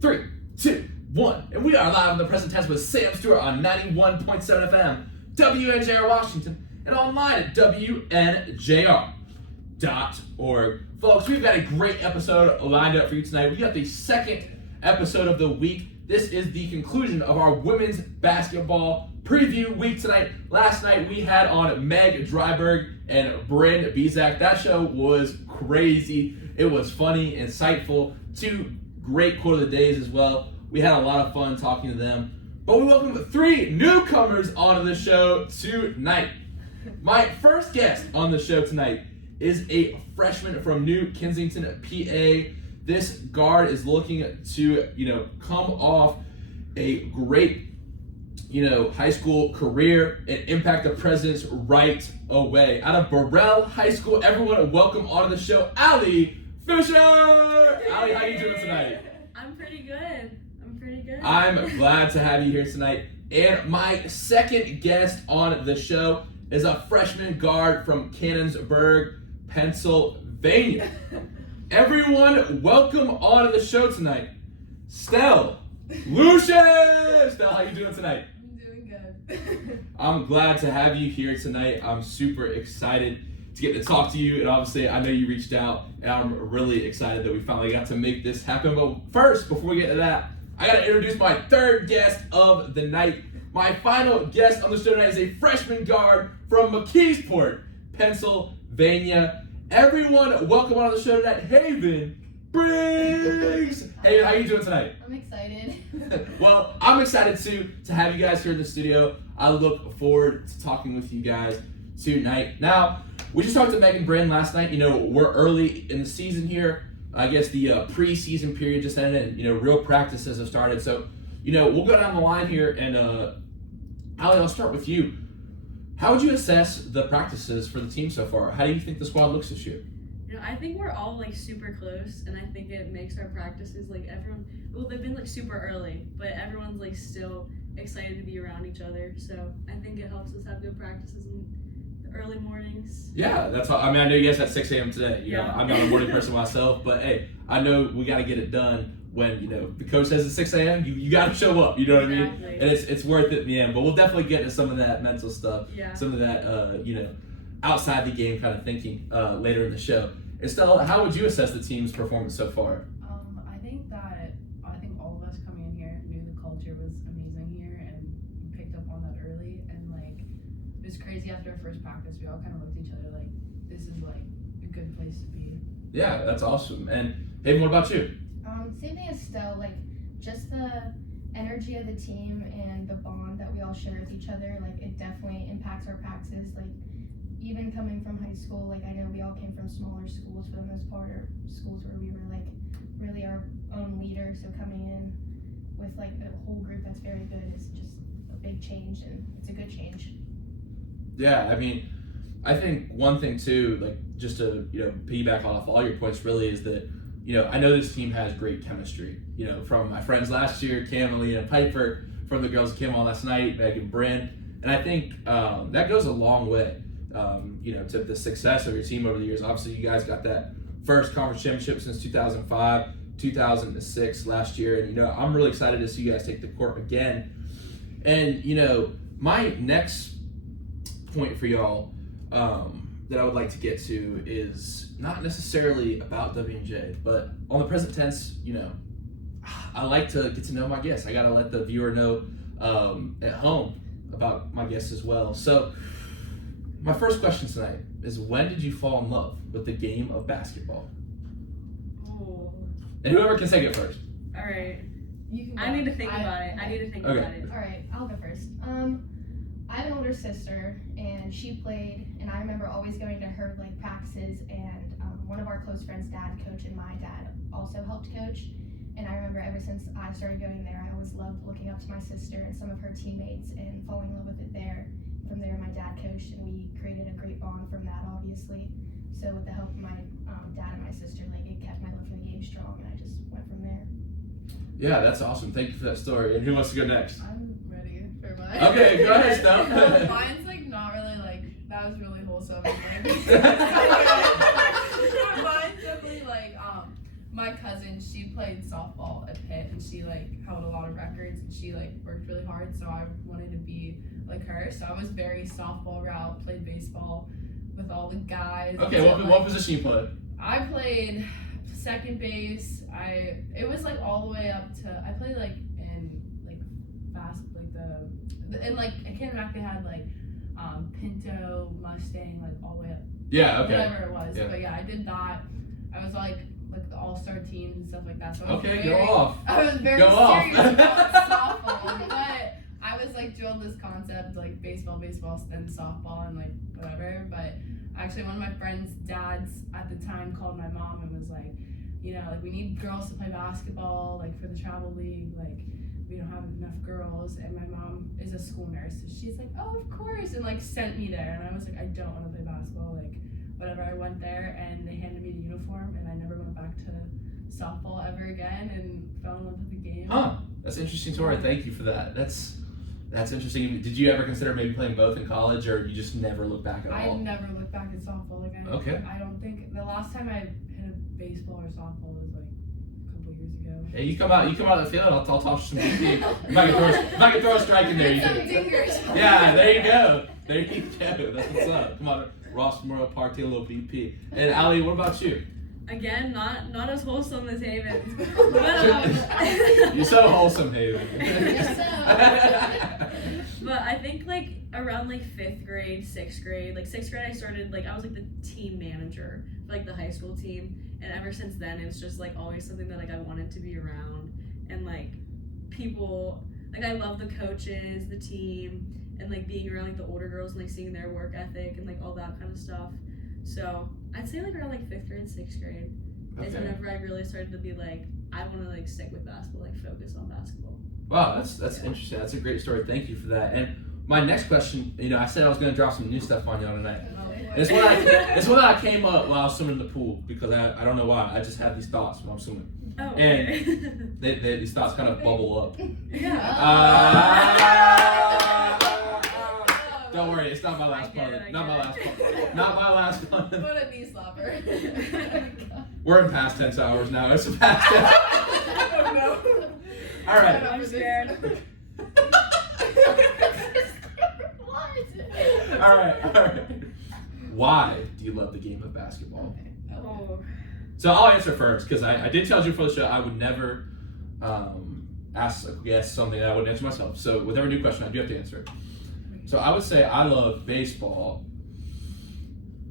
3, 2, 1. And we are live on the present tense with Sam Stewart on 91.7 FM, WNJR Washington, and online at WNJR.org. Folks, we've got a great episode lined up for you tonight. We got the second episode of the week. This is the conclusion of our women's basketball preview week tonight. Last night we had on Meg Dryberg and Bryn Bizak. That show was crazy. It was funny, insightful. Two great quote of the days as well. We had a lot of fun talking to them. But we welcome 3 newcomers onto the show tonight. My first guest on the show tonight is a freshman from New Kensington, PA. This guard is looking to, come off a great, high school career and impact the Presidents right away. Out of Burrell High School, everyone welcome onto the show, Allie Fisher! Allie, how you doing tonight? I'm pretty good. I'm glad to have you here tonight. And my second guest on the show is a freshman guard from Cannonsburg, Pennsylvania. Everyone, welcome onto the show tonight, Stella. Loutsion! Stella, how you doing tonight? I'm doing good. I'm glad to have you here tonight. I'm super excited to get to talk to you, and obviously I know you reached out, and I'm really excited that we finally got to make this happen. But first, before we get to that, I gotta introduce my third guest of the night. My final guest on the show tonight is a freshman guard from McKeesport, Pennsylvania. Everyone, welcome on the show tonight, Haven Briggs. Hey, how you doing tonight? I'm excited. Well, I'm excited too to have you guys here in the studio. I look forward to talking with you guys tonight. Now, we just talked to Meg and Bryn last night. We're early in the season here. I guess the preseason period just ended, and real practices have started. So, we'll go down the line here, and Allie, I'll start with you. How would you assess the practices for the team so far? How do you think the squad looks this year? I think we're all super close, and I think it makes our practices everyone. Well, they've been super early, but everyone's still excited to be around each other. So I think it helps us have good practices in the early mornings. Yeah, that's all. I know you guys had 6 a.m. today. Yeah. I'm not a morning person myself, but hey, I know we got to get it done. When the coach says it's 6 a.m., you got to show up. You know what I mean? Exactly. And it's worth it in the end. But we'll definitely get into some of that mental stuff, some of that outside the game kind of thinking later in the show. And Stella, how would you assess the team's performance so far? I think all of us coming in here knew the culture was amazing here, and we picked up on that early. And it was crazy after our first practice. We all kind of looked at each other like, this is a good place to be. Yeah, that's awesome. And Hayden, what about you? Same thing as Stella, just the energy of the team and the bond that we all share with each other, it definitely impacts our practices. Even coming from high school, I know we all came from smaller schools for the most part, or schools where we were really our own leader. So coming in with a whole group that's very good is just a big change, and it's a good change. Yeah, I think one thing too, just to piggyback off all your points, really is that I know this team has great chemistry. From my friends last year, Cam, and Piper, from the girls that came on last night, Meg and Bryn, and I think that goes a long way. To the success of your team over the years. Obviously, you guys got that first conference championship since 2005, 2006 last year, and I'm really excited to see you guys take the court again. And my next point for y'all that I would like to get to is not necessarily about W&J, but on the present tense, I like to get to know my guests. I gotta let the viewer know at home about my guests as well. So my first question tonight is, when did you fall in love with the game of basketball? Oh. And whoever can take it first. All right. You can go. I need to think about it. Okay. About it. All right, I'll go first. I have an older sister, and she played, and I remember always going to her practices, and one of our close friends' dad coached, and my dad also helped coach. And I remember ever since I started going there, I always loved looking up to my sister and some of her teammates and falling in love with it there. From there, my dad coached, and we created a great bond from that, obviously. So with the help of my dad and my sister, it kept my love for the game strong, and I just went from there. Yeah, that's awesome. Thank you for that story. And who wants to go next? I'm ready for mine. Okay, go ahead, Steph. Mine's not really that was really wholesome. Mine's definitely my cousin, she played softball at Pitt, and she like held a lot of records, and she like worked really hard. So I wanted to be like her. So I was very softball route. Played baseball with all the guys. Okay, what position you played? I played second base. It was like all the way up to I played like in like fast like and like I can't remember if they had like Pinto, Mustang, like all the way up. Yeah, okay. Whatever it was. Yeah. But yeah, I did that. I was like the all-star teams and stuff like that. So I was Okay, very, go off. I was very Go serious off. about softball, but I was like drilled this concept like baseball, then softball, and like whatever. But actually, one of my friend's dads at the time called my mom and was like, you know, like we need girls to play basketball, like for the travel league, like we don't have enough girls. And my mom is a school nurse, so she's like, oh, of course, and like sent me there. And I was like, I don't want to play basketball, like whatever. I went there and they handed me the uniform, and I never went back to softball ever again, and fell in love with the game. Huh? That's an interesting story. Thank you for that. That's interesting. Did you ever consider maybe playing both in college, or you just never look back at all? I never looked back at softball again. Okay. I don't think the last time I hit a baseball or softball was like a couple years ago. Hey, you come out of the field. I'll toss you some BP. If I can throw a strike in there, you Some can. dingers. Yeah, there you go. There you go. That's what's up. Come on, Ross Memorial Park, take a little BP. And Allie, what about you? Again, not as wholesome as Havens, but You're so wholesome, Haven. but I think like around like 5th grade, 6th grade, like 6th grade I started like I was like the team manager for like the high school team, and ever since then it's just like always something that like I wanted to be around, and like people, like I love the coaches, the team, and like being around like the older girls and like seeing their work ethic and like all that kind of stuff. So I'd say like around like 5th grade, 6th grade is whenever I really started to be like, I want to like stick with basketball, like focus on basketball. Wow, that's interesting. That's a great story. Thank you for that. And my next question, you know, I said I was going to drop some new stuff on y'all tonight. And it's one that I came up while I was swimming in the pool, because I don't know why. I just have these thoughts when I'm swimming. Oh, And these thoughts kind of bubble up. Don't worry, it's not my last pun. Not my last pun. Not my last pun. What a knee slapper. We're in past tense hours now. It's a past tense. Oh no. All right. I'm scared. All right. Why do you love the game of basketball? Oh. So I'll answer first, because I did tell you before the show I would never ask a guest something that I wouldn't answer myself. So with every new question, I do have to answer it. So I would say I love baseball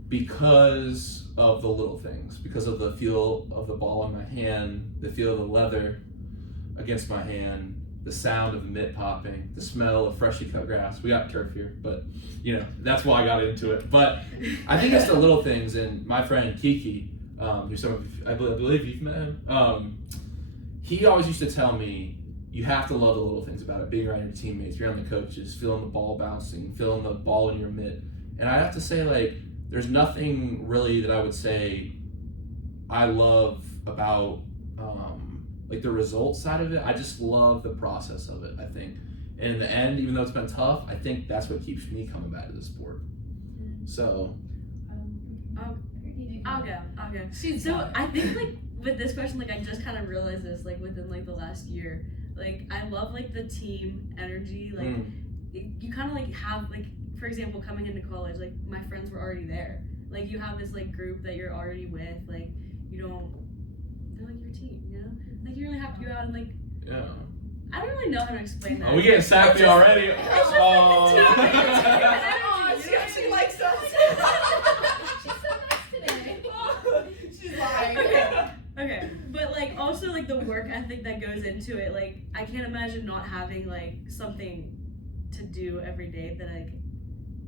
because of the little things, because of the feel of the ball in my hand, the feel of the leather against my hand, the sound of mitt popping, the smell of freshly cut grass. We got turf here, but you know, that's why I got into it. But I think it's the little things, and my friend Kiki, who some of I believe you've met him, he always used to tell me, you have to love the little things about it, being around your teammates, being around the coaches, feeling the ball bouncing, feeling the ball in your mitt. And I have to say, like, there's nothing really that I would say I love about like the result side of it. I just love the process of it, I think. And in the end, even though it's been tough, I think that's what keeps me coming back to the sport. So I'll go. So I think like with this question, like I just kind of realized this like within like the last year. Like I love like the team energy. Like you kind of like have like, for example, coming into college, like my friends were already there. Like you have this like group that you're already with. Like they're like your team, you know. Like you really have to go out and like. yeah. I don't really know how to explain that. Oh, we getting sappy already. She actually likes us. She's so nice today. She's lying. Okay, but like also like the work ethic that goes into it, like I can't imagine not having like something to do every day that like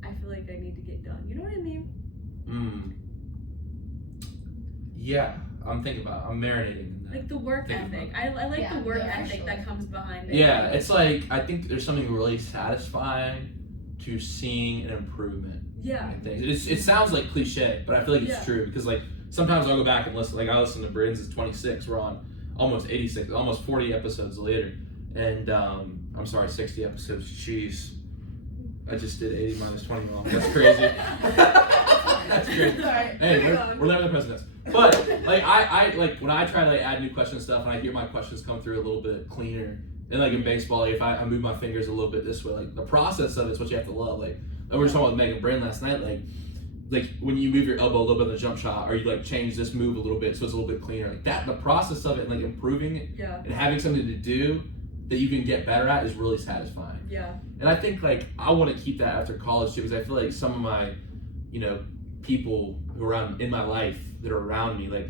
I feel like I need to get done. You know what I mean? Yeah, I'm marinating in that. Like the work ethic. I like the work ethic that comes behind it. Yeah, it's like I think there's something really satisfying to seeing an improvement. Yeah. In things. It sounds like cliche, but I feel like it's true, because like sometimes I'll go back and listen. Like I listen to Briggs is 26. We're on almost 86, almost 40 episodes later, and I'm sorry, 60 episodes. Jeez, I just did 80 minus 20 wrong. That's crazy. That's great. Sorry. Hey, we're living the presidents. But like I like when I try to like add new question stuff and I hear my questions come through a little bit cleaner. And like in baseball, like, if I move my fingers a little bit this way, like the process of it's what you have to love. Like we were just talking with Megan Brand last night, like when you move your elbow a little bit in the jump shot, or you like change this move a little bit so it's a little bit cleaner. Like that, the process of it, and like improving it and having something to do that you can get better at is really satisfying. Yeah. And I think like I want to keep that after college too, because I feel like some of my, people who are in my life that are around me, like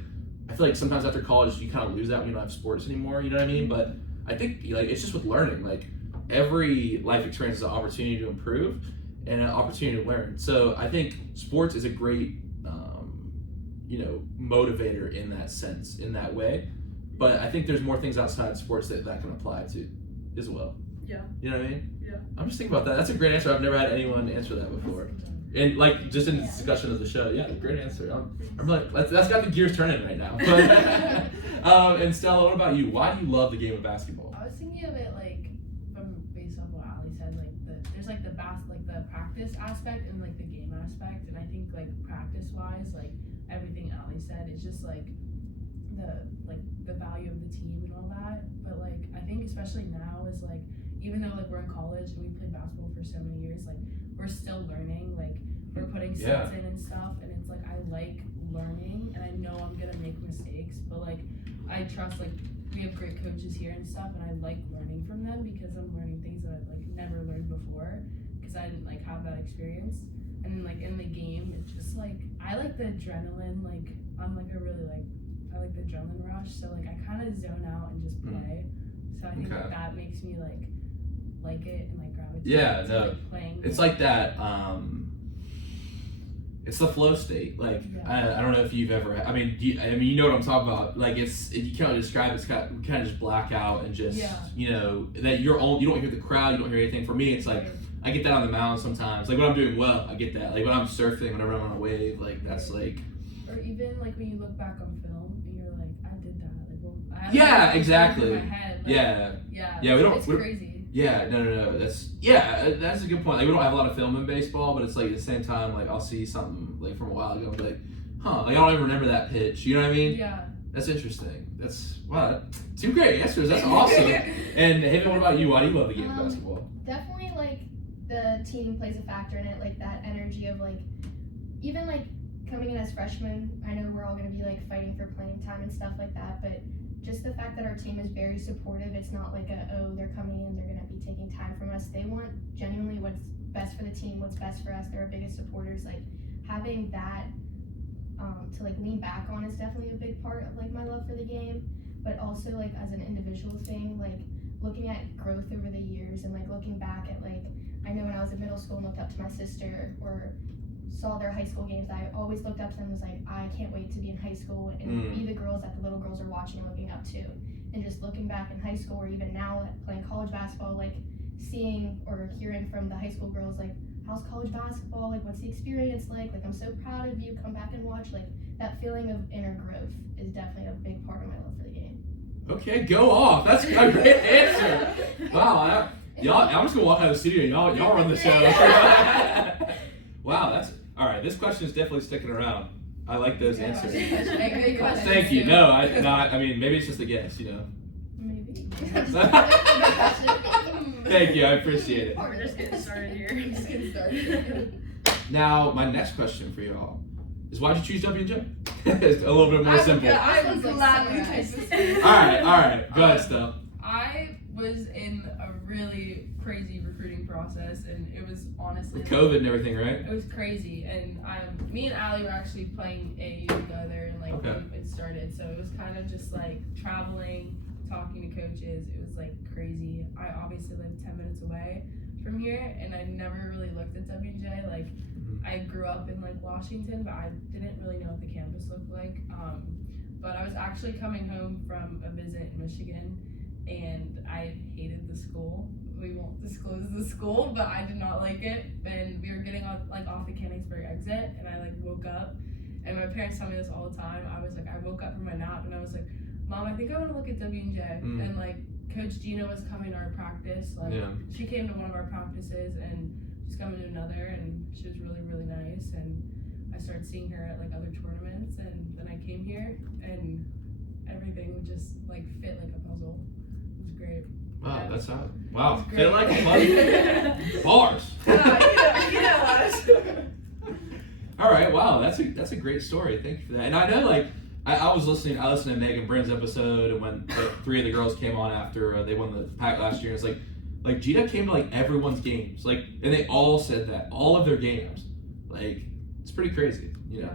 I feel like sometimes after college you kind of lose that when you don't have sports anymore. You know what I mean? But I think like it's just with learning. Like every life experience is an opportunity to improve and an opportunity to learn. So I think sports is a great, motivator in that sense, in that way. But I think there's more things outside sports that can apply to as well. Yeah. You know what I mean? Yeah. I'm just thinking about that. That's a great answer. I've never had anyone answer that before. And like just in the discussion of the show, yeah, great answer. I'm like, that's got the gears turning right now. But, and Stella, what about you? Why do you love the game of basketball? I was thinking of it like from based off what Ali said, like there's like the practice aspect and like the game aspect, and I think like practice wise, like everything Ali said is just like the value of the team and all that. But like I think especially now is like even though like we're in college and we played basketball for so many years, like we're still learning, like we're putting sets in and stuff, and it's like I like learning and I know I'm gonna make mistakes, but like I trust like we have great coaches here and stuff, and I like learning from them because I'm learning things that I've like never learned before because I didn't like have that experience. And then like in the game, it's just like I like the adrenaline. Like I'm like I like the adrenaline rush. So like I kind of zone out and just play. So I think that makes me like it and like gravitate to like playing. It's like that. It's the flow state. Like I don't know if you've ever. I mean, you know what I'm talking about. Like you can't really describe it. It's kind of just black out and just that you don't hear the crowd. You don't hear anything. For me, it's like I get that on the mound sometimes. Like when I'm doing well, I get that. Like when I'm surfing, whenever I'm on a wave, like that's like. Or even like when you look back on film and you're like, I did that. Like well, I have exactly. in my head. Like, yeah. We don't. It's crazy. Yeah, no. That's a good point. Like we don't have a lot of film in baseball, but it's like at the same time, like I'll see something like from a while ago and be like, like I don't even remember that pitch. You know what I mean? Yeah. That's interesting. That's two great answers. That's awesome. And Hayden, what about you? Why do you love the game of basketball? Definitely like the team plays a factor in it, like that energy of like even like coming in as freshmen, I know we're all gonna be like fighting for playing time and stuff like that, but just the fact that our team is very supportive, it's not like they're coming in, they're gonna be taking time from us. They want genuinely what's best for the team, what's best for us. They're our biggest supporters. Like having that to like lean back on is definitely a big part of like my love for the game. But also like as an individual thing, like looking at growth over the years and like looking back at like I know when I was in middle school and looked up to my sister or saw their high school games, I always looked up to them and was like, I can't wait to be in high school and be the girls that the little girls are watching and looking up to. And just looking back in high school or even now playing college basketball, like seeing or hearing from the high school girls, like, how's college basketball? Like, what's the experience like? Like, I'm so proud of you. Come back and watch. Like, that feeling of inner growth is definitely a big part of my love for the game. Okay, go off. That's a great answer. Wow, y'all. I'm just gonna walk out of the studio. Y'all run the show. Wow, that's all right. This question is definitely sticking around. I like those answers. Thank you. No, I mean, maybe it's just a guess. Maybe. Thank you. I appreciate it. We're just getting started here. Now, my next question for y'all is why'd you choose W&J? It's a little bit more simple. I was glad you chose this. All right. Go ahead, Steph. I was in a really crazy recruiting process, and it was honestly with COVID and everything, right? It was crazy, and me and Allie were actually playing AAU together, and when it started, so it was kind of just like traveling, talking to coaches. It was like crazy. I obviously lived 10 minutes away from here, and I never really looked at W&J. Like I grew up in like Washington, but I didn't really know what the campus looked like. But I was actually coming home from a visit in Michigan, and I hated the school. We won't disclose the school, but I did not like it. And we were getting off the Canningsburg exit, and I woke up, and my parents tell me this all the time. I woke up from my nap, and I was like, Mom, I think I want to look at W&J. And Coach Gina was coming to our practice. She came to one of our practices, and she's coming to another, and she was really, really nice. And I started seeing her at like other tournaments, and then I came here, and everything would just like fit like a puzzle. It was great. Wow, that's how. Wow, It's fit like a puzzle. Bars. You know us. All right, wow, that's a great story. Thank you for that. And I know, like, I listened to Megan Bryn's episode, and when like, 3 of the girls came on after they won the pack last year, it's like Gita came to like everyone's games, like, and they all said that, all of their games, like, it's pretty crazy, you know.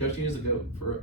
Coaching is the goat for it.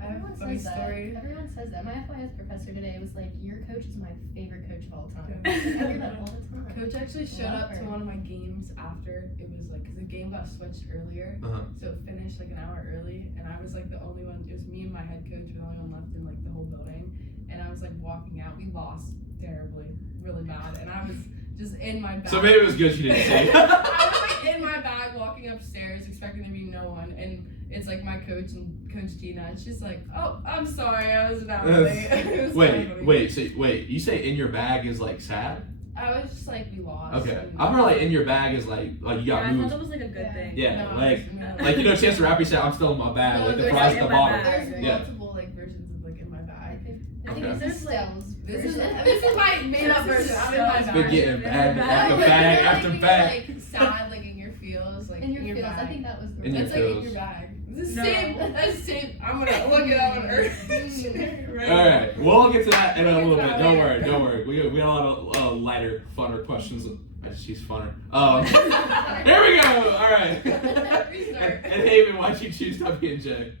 I have Everyone a funny says that. story. Everyone says that. My FYS professor today was like, "Your coach is my favorite coach of all time." I hear that all the time. Coach actually showed Love up to her. one of my games after it was like, because the game got switched earlier, so it finished like an hour early, and I was like the only one. It was me and my head coach were the only one left in like the whole building, and I was like walking out. We lost terribly, really bad, and I was just in my bag. So maybe it was good you didn't say. I was like in my bag walking upstairs, expecting there to be no one, and it's like my coach and Coach Gina, and she's like, "Oh, I'm sorry, I was an hour late." It was Wait. You say in your bag is like sad? I was just like, we lost. Okay, and- I'm probably like in your bag is like you got I thought moved. that was like a good thing. Yeah, No, like you know, Chance the Rapper said, I'm still in my bag, No, like the there's fries like at the in my bottom. bag. There's Yeah. multiple like versions of like in my I bag. think Okay. this is Stell's This is version. my made up version. I'm in my It's bag. been getting bag No, after like, bag you know, after like, bag. When you're, like sad, like in your feels, like In your feels. bag. I think that was the In your It's like in feels. your bag. It's the No. same. That's the same. I'm gonna look it up on Earth. Right. All right, well, I'll get to that in a We'll little get bit. to that Don't later. worry. We got a lot of lighter, funner questions. I just use funner. There we go. All right. Restart. And Haven, why'd you choose W&J?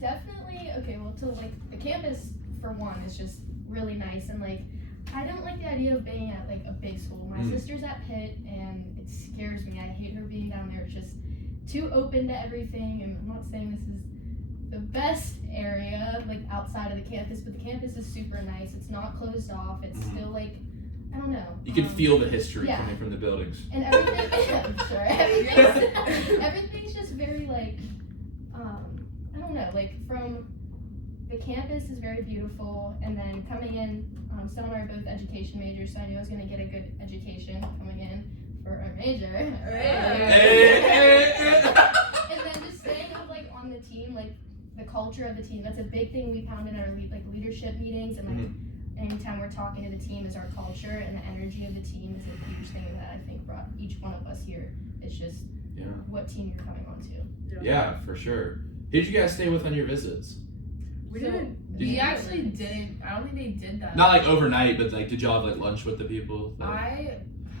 Definitely. Okay, well, to like the campus for one is just really nice, and like I don't like the idea of being at like a big school. My sister's at Pitt, and it scares me. I hate her being down there. It's just too open to everything, and I'm not saying this is the best area like outside of the campus, but the campus is super nice. It's not closed off. It's still like, I don't know. You can feel the history yeah. coming from the buildings. And everything, I'm sure everything's just very like, I don't know, like from the campus is very beautiful, and then coming in, Stella and I are both education majors, so I knew I was going to get a good education coming in for our major. And then just staying up like on the team, like the culture of the team, that's a big thing we pound in our leadership meetings, and like anytime we're talking to the team is our culture, and the energy of the team is a huge thing that I think brought each one of us here. It's just what team you're coming on to. Yeah, for sure. Who did you guys stay with on your visits? We So, didn't. We actually didn't. I don't think they did that. Not like overnight, but like did y'all have like lunch with the people? I.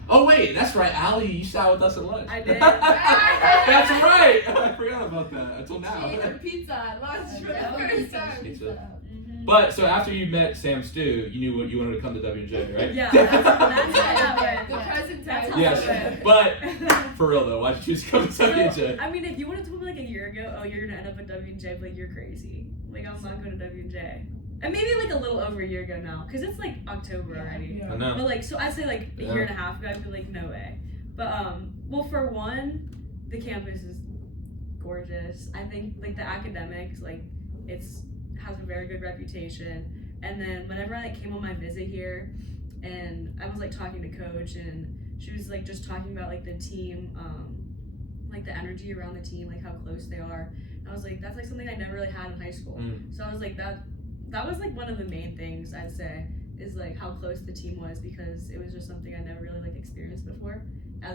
Oh wait, that's right, Allie, you sat with us at lunch. I did. That's right. I forgot about that until now. She ate her pizza at lunch for the Definitely first time. Pizza. Mhm. But so after you met Sam Stu, you knew what you wanted to come to W&J, right? Yeah, that's how that went. The present That's time. how Yes, that went. but for real though, why'd you choose to come to W&J? I mean, if you would have told me like a year ago, oh, you're gonna end up at W&J, like you're crazy. Like I'm not going to W&J. And maybe like a little over a year ago now, because it's like October already. I But know. like, so I'd say like a year and a half ago, I'd be like, no way. But well, for one, the campus is gorgeous. I think like the academics, like has a very good reputation. And then whenever I like came on my visit here, and I was like talking to Coach, and she was like just talking about like the team, like the energy around the team, like how close they are. And I was like, that's like something I never really had in high school. So I was like, that was like one of the main things I'd say is like how close the team was, because it was just something I never really like experienced before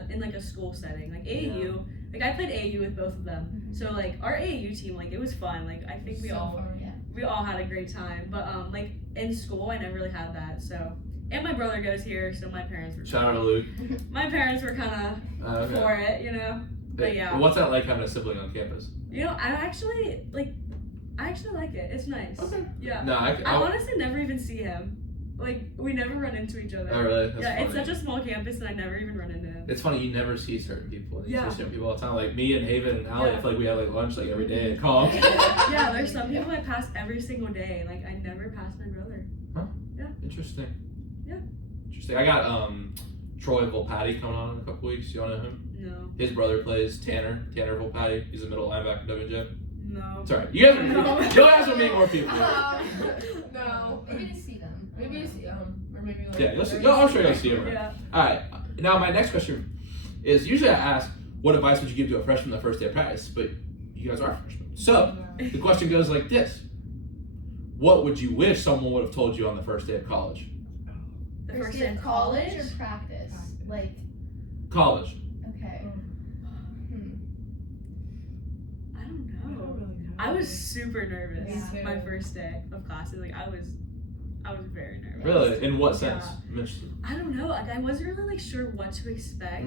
in like a school setting. Like AAU, like I played AAU with both of them, so like our AAU team, like it was fun. Like I think we all had a great time, but like in school I never really had that. So, and my brother goes here, so my parents were Shout out to Luke. my parents were kind of for it, you know. But yeah, What's that like having a sibling on campus? you know, I actually like it. It's nice. Okay. Yeah. No, I honestly never even see him. Like, we never run into each other. Oh, really? That's yeah, funny. it's such a small campus, and I never even run into him. It's funny, you never see certain people. You Yeah. see certain people all the time. Like me and Haven and Allie, Yeah. I feel like we have like lunch like every day at college. Yeah, there's some people I pass every single day. Like, I never pass my brother. Interesting. Yeah. Interesting. I got Troy Volpatti coming on in a couple weeks. You all know him? No. His brother plays Tanner Volpatti. He's a middle linebacker at WJ. No. It's alright. You guys will meet more people. No. Maybe to see them. Maybe to see or maybe like. Yeah, I'm sure you'll see him. Right? Yeah. Alright. Now my next question is, usually I ask, what advice would you give to a freshman the first day of practice? But you guys are freshmen. So the question goes like this. What would you wish someone would have told you on the first day of college? The first day of college? or practice? Like, College. okay. I don't I know. don't really know. I was super nervous Me too. my first day of classes. Like I was very nervous. Really? In what sense? I don't know. Like I wasn't really like sure what to expect,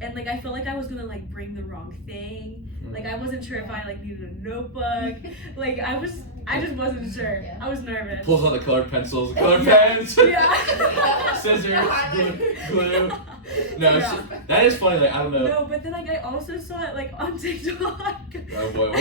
and like I felt like I was gonna like bring the wrong thing. Like I wasn't sure if I like needed a notebook. Like I just wasn't sure. Yeah. I was nervous. Pulls out the colored pencils, colored pens, Yeah. scissors, glue. No, that is funny. Like I don't know. No, but then like I also saw it like on TikTok. Oh boy,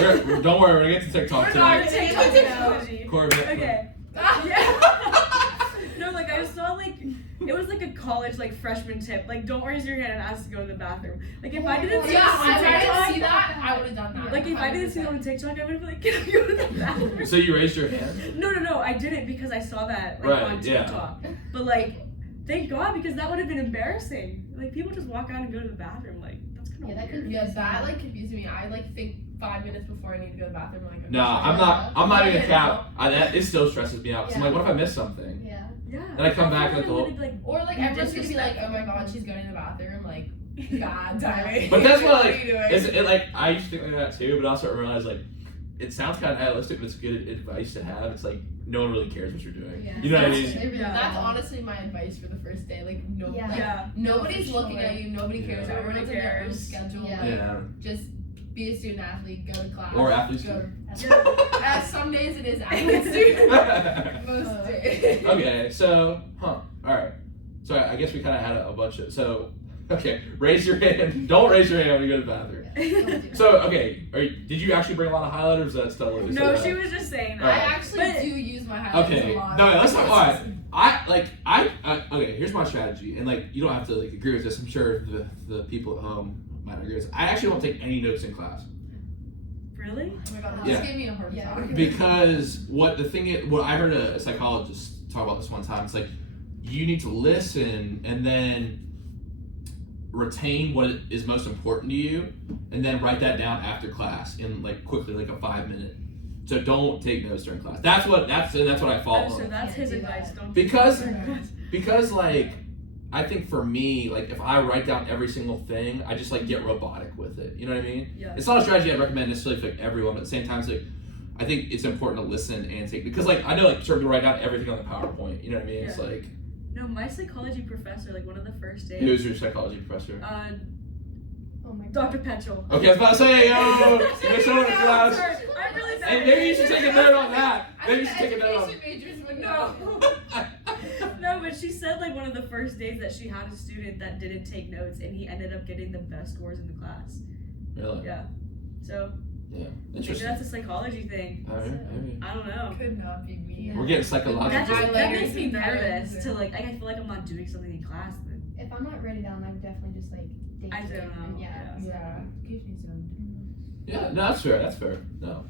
don't worry, we're gonna get to TikTok We're not tonight. gonna Technology. Corbett. Okay. Ah. Yeah. No, like I saw like it was like a college like freshman tip. Like don't raise your hand and ask to go to the bathroom. Like if I didn't see Yeah, it on I didn't TikTok, see that. I would have done that. like if I didn't see it 100%. on TikTok, I would have been like, can I go to the bathroom? So you raised your hand? No, I didn't because I saw that like Right, on yeah. TikTok. But like, thank God because that would have been embarrassing. Like people just walk out and go to the bathroom. Like that's kind of Yeah, that weird. could- Yeah, that like confused me. I like think 5 minutes before I need to go to the bathroom. Like, okay, Nah, I'm not even cap. It still stresses me out. Cause I'm like, what if I miss something? Yeah. Yeah. And I come back feel like it would, like Or like be everyone's gonna be like, oh my disrespectful. god, she's going to the bathroom. Like, bad timing. But that's what What like are you doing? it like I used to think like that too, but I also realized like it sounds kind of idealistic, but it's good advice to have. It's like no one really cares what you're doing. Yeah. You know what I mean? They really That's don't. honestly my advice for the first day. Like, no, Yeah. like, Yeah. nobody's For looking sure. at you. Nobody cares. Yeah. Everyone's in their own cares. schedule. Yeah. Like, Yeah. just be a student athlete. Go to class. Or athlete Go. Yeah. Some days it is athlete student. Most days. Okay, so alright. So I guess we kinda had a bunch of okay, raise your hand. Don't raise your hand when you go to the bathroom. So okay, did you actually bring a lot of highlighters? Or is that Stella? who No, said she that? was just saying I that. actually But- do use my highlights Okay, a lot. no, let's not lie. I okay, here's my strategy, and like you don't have to like agree with this. I'm sure the people at home might agree with this. I actually don't take any notes in class Really? Oh my god, that Yeah. just gave me a heart Yeah. attack. because what I heard a psychologist talk about this one time. It's like you need to listen and then retain what is most important to you, and then write that down after class in like quickly, like a 5-minute. So don't take notes during class. That's what I follow. Oh, so that's his Can't do advice. that. Don't Because- do that. Because like I think for me, like if I write down every single thing, I just like get robotic with it. You know what I mean? Yeah. It's not a strategy I recommend necessarily for like, everyone, but at the same time, it's like I think it's important to listen and take because like I know like certain people write down everything on the PowerPoint. You know what I mean? It's Yeah. like No, my psychology professor, like one of the first days. who's your psychology professor? Oh my god. Dr. Petchel. Okay, I was about to say yo, there's someone in I'm class. sorry, I'm really sorry. Hey, maybe you should take a note on that. Maybe you should I take a think note on. education majors would know. No, but she said like one of the first days that she had a student that didn't take notes and he ended up getting the best scores in the class. Really? Yeah. So Yeah. maybe Interesting. that's a psychology thing. Maybe. I don't know. Could not be me. We're getting psychological. That makes me Highlighters nervous and to like I feel like I'm not doing something in class. But If I'm not written down, I would definitely just like dig I through don't it know, and yeah. Yeah, gives me some. Yeah, no, that's fair. That's fair. No.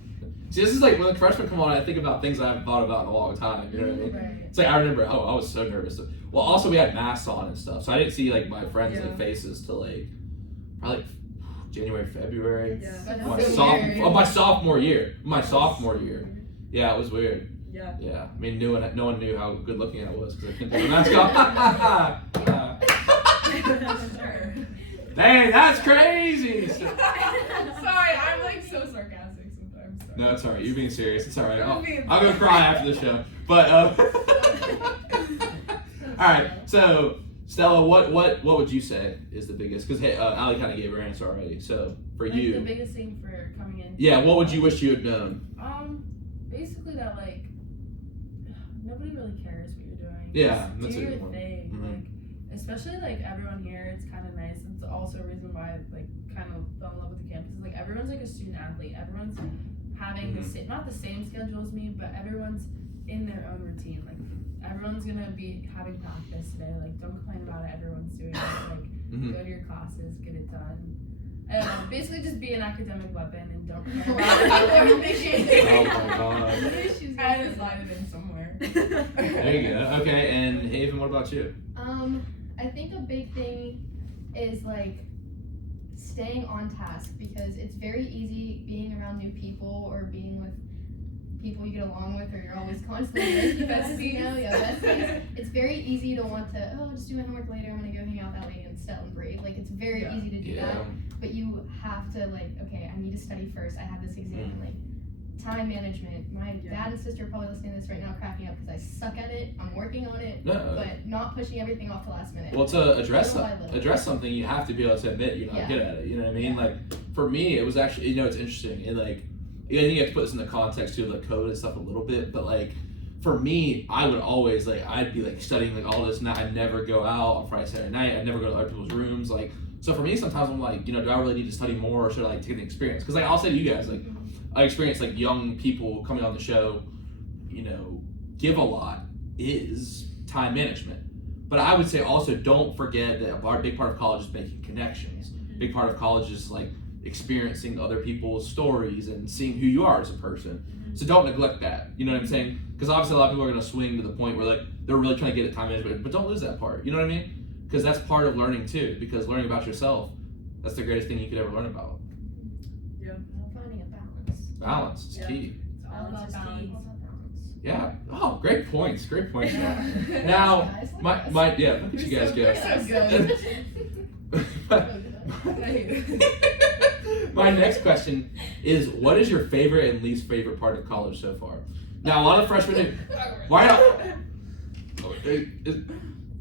See, this is like when the freshmen come on, I think about things I haven't thought about in a long time. You know what I mean? Right. It's like I remember, I was so nervous. Well, also we had masks on and stuff, so I didn't see like my friends' like Yeah. faces till like probably like January, February. yeah. That's My, so weird. my sophomore year. My sophomore year. Yeah, it was weird. Yeah. Yeah, I mean, no one knew how good looking I was because I couldn't take my mask off. Sure. Dang, that's crazy. Sorry, I'm like so sarcastic sometimes. Sorry. No, it's alright. You're being serious. It's alright. I'm being I'll go cry after the show. But alright. So Stella, what would you say is the biggest? Because hey, Allie kind of gave her answer already. So for Like, the you, biggest thing for coming in. yeah, what would you wish you had known? Basically that like nobody really cares what you're doing. Yeah, Just that's do a your good one. thing. Mhm. Like, especially like everyone here, it's kind of nice. It's also a reason why I like kind of fell in love with the campus. Like everyone's like a student athlete. Everyone's having the same, not the same schedule as me, but everyone's in their own routine. Like everyone's gonna be having practice today. Like don't complain about it. Everyone's doing it. Like Mhm. go to your classes, get it done. Basically just be an academic weapon and don't care about everything. Oh my god. I had to slide it in somewhere. There you go. Okay, and Haven, what about you? I think a big thing is like staying on task, because it's very easy being around new people or being with people you get along with, or you're always constantly with besties, besties. It's very easy to want to, oh, just do my homework later, I'm gonna go hang out with that lady and Stella and Briggs. Like, it's very easy to do that, but you have to, like, okay, I need to study first, I have this exam, like, time management. My dad and sister are probably listening to this right now cracking up because I suck at it, I'm working on it, but not pushing everything off to last minute. Well, to address something, you have to be able to admit you're not good at it, you know what I mean? Like, for me, it was actually, you know, it's interesting, and like, I think you have to put this in the context too, like code and stuff a little bit, but like, for me, I would always, like, I'd be like studying like all this, and I'd never go out on Friday, Saturday night, I'd never go to other people's rooms, like, so for me, sometimes I'm like, you know, do I really need to study more, or should I like take the experience? Because like, I'll say to you guys, like, I experienced like young people coming on the show, you know, give a lot is time management. But I would say also don't forget that a big part of college is making connections. Big part of college is like experiencing other people's stories and seeing who you are as a person. So don't neglect that. You know what I'm saying? Because obviously a lot of people are going to swing to the point where like they're really trying to get at time management, but don't lose that part. You know what I mean? Because that's part of learning too. Because learning about yourself, that's the greatest thing you could ever learn about. Finding a balance. Balance is key. It's all about balance. Yeah. Oh, great points. Great points. Yeah. Now, my look at you guys go. My next question is, what is your favorite and least favorite part of college so far? Now, a lot of freshmen, why not?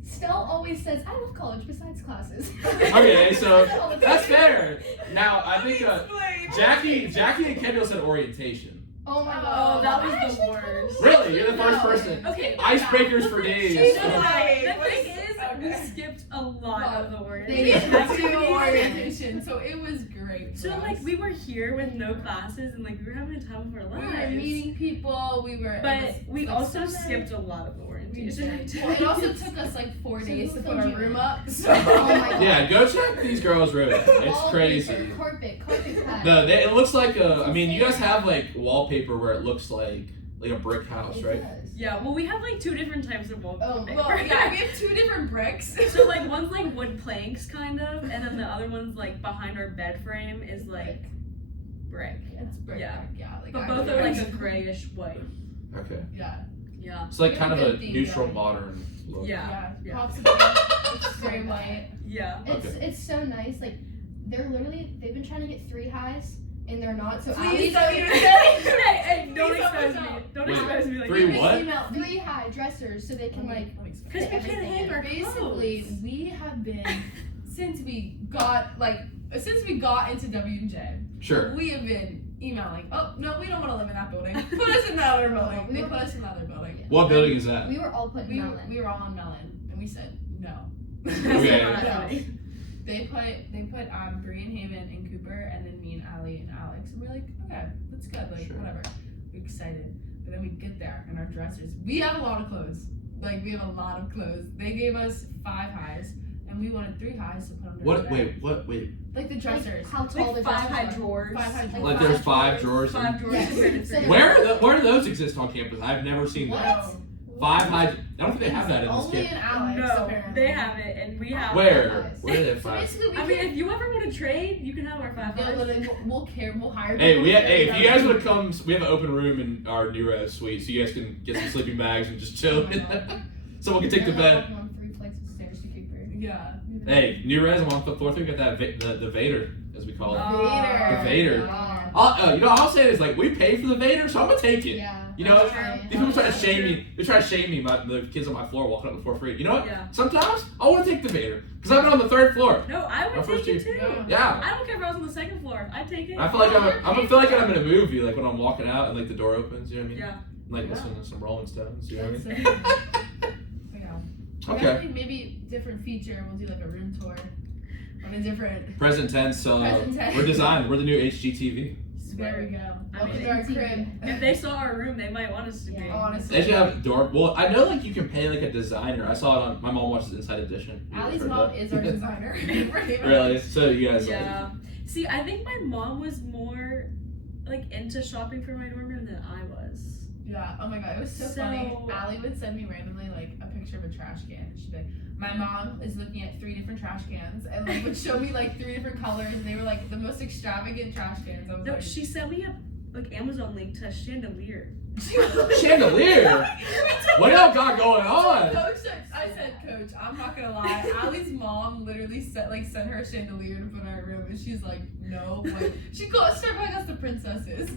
Stella always says, I love college besides classes. Okay, so that's fair. Now, I think Jackie and Kendall said orientation. Oh my Oh, god. that was the worst. Really? You're the first person. Okay. Icebreakers for days. The thing is, we skipped a lot of the orientation. Orientation, so it was great. So like we were here with no classes and like we were having a time of our lives. We were meeting people. But we also skipped a lot of the orientation. Well, it also took us like 4 days to put our room up. So. Oh my god. Yeah, go check these girls' room. It's crazy. Carpet pad. No, it looks like a. I mean, you guys have like wallpaper where it looks like a brick house, It right? does. Yeah, well we have like 2 different types of wallpaper. Well, yeah, we have 2 different bricks. So like one's like wood planks kind of, and then the other one's like behind our bed frame is like brick. It's brick. Yeah. Like But both are like a grayish white. Okay. Yeah. Yeah. It's like We kind have of a a good theme neutral going. modern look. Yeah. Pops of paint. It's gray white. Yeah. It's so nice. Like they've been trying to get 3 highs and they're not. So Please Alex, don't even say. Hey, don't Please expose don't. me. Don't Wait, expose me like 3 that. what? 3 high dressers so they can like. Because we can't hang our Basically, clothes. we have been since we got into W&J. Sure. We have been emailing. Oh no, we don't want to live in that building. Put us in the other building. They put us in the other building. What building is that? We were all put in We Melon. were all on Mellon, and we said no. Okay. No. They put Bree and Haven and Cooper, and then me and Allie and Alex, and we're like, okay, that's good, like Sure. whatever. We're excited, but then we get there and our dressers. We have a lot of clothes. Like we have a lot of clothes. They gave us 5 highs, and we wanted 3 highs to put under. What? our bed. Wait. Like the dressers. How tall the Like 5 dressers high are. drawers. 5 high drawers. Like there's 5 drawers. 5 drawers. Yes. compared to So 3. Where do those exist on campus? I've never seen that. What? 5 high. I don't think they have that in this Only campus. in Alex. No, apparently. they have it, and we have. Where? Where do they have So 5? basically, we I mean, if you ever want to trade, you can have our 5 yeah, highs. literally, we'll hire. Hey, people to if carry you guys them. would come, we have an open room in our new res suite, so you guys can get some sleeping bags and just chill. Oh my God. Someone can take the bed. On 3 flights of stairs to Cooper. Yeah. Hey, new res, I'm on the floor 3. We got that the Vader, as we call it. Vader. The Vader. Yeah. You know, I'll say is like we pay for the Vader, so I'm gonna take it. Yeah. You know, Right. these people try to shame me. They try to shame me. The kids on my floor walking up the floor free. You know what? Yeah. Sometimes I want to take the Vader because I've been on the 3rd floor. No, I My would first take it year. too. Yeah. I don't care if I was on the 2nd floor. I'd take it. I feel like I feel like I'm in a movie, like when I'm walking out and like the door opens. You know what I mean? Yeah. Like Yeah. listening to some Rolling Stones. You know what I mean? Yeah. Okay. I think maybe different feature. We'll do like a room tour on a different. Present tense. Present tense. We're designed. We're the new HGTV. There we go. I Welcome mean, to our crib. If they saw our room, they might want us to be. Yeah. Honestly. They should have door. Well, I know like you can pay like a designer. I saw it on. My mom watches Inside Edition. You guys Allie's heard mom that? is our designer. Really? So you guys. Yeah. See, I think my mom was more like into shopping for my dorm room than I was. Yeah, oh my god, it was so funny. Allie would send me randomly like a picture of a trash can, and she'd be like, my mom is looking at 3 different trash cans, and like would show me like 3 different colors, and they were like the most extravagant trash cans. I was No, like, she sent me a Amazon link to a chandelier. Chandelier? What y'all got going on? Coach, I said, Coach, I'm not gonna lie. Allie's mom literally sent her a chandelier to put in our room, and she's like, no. Like, she started calling us the princesses.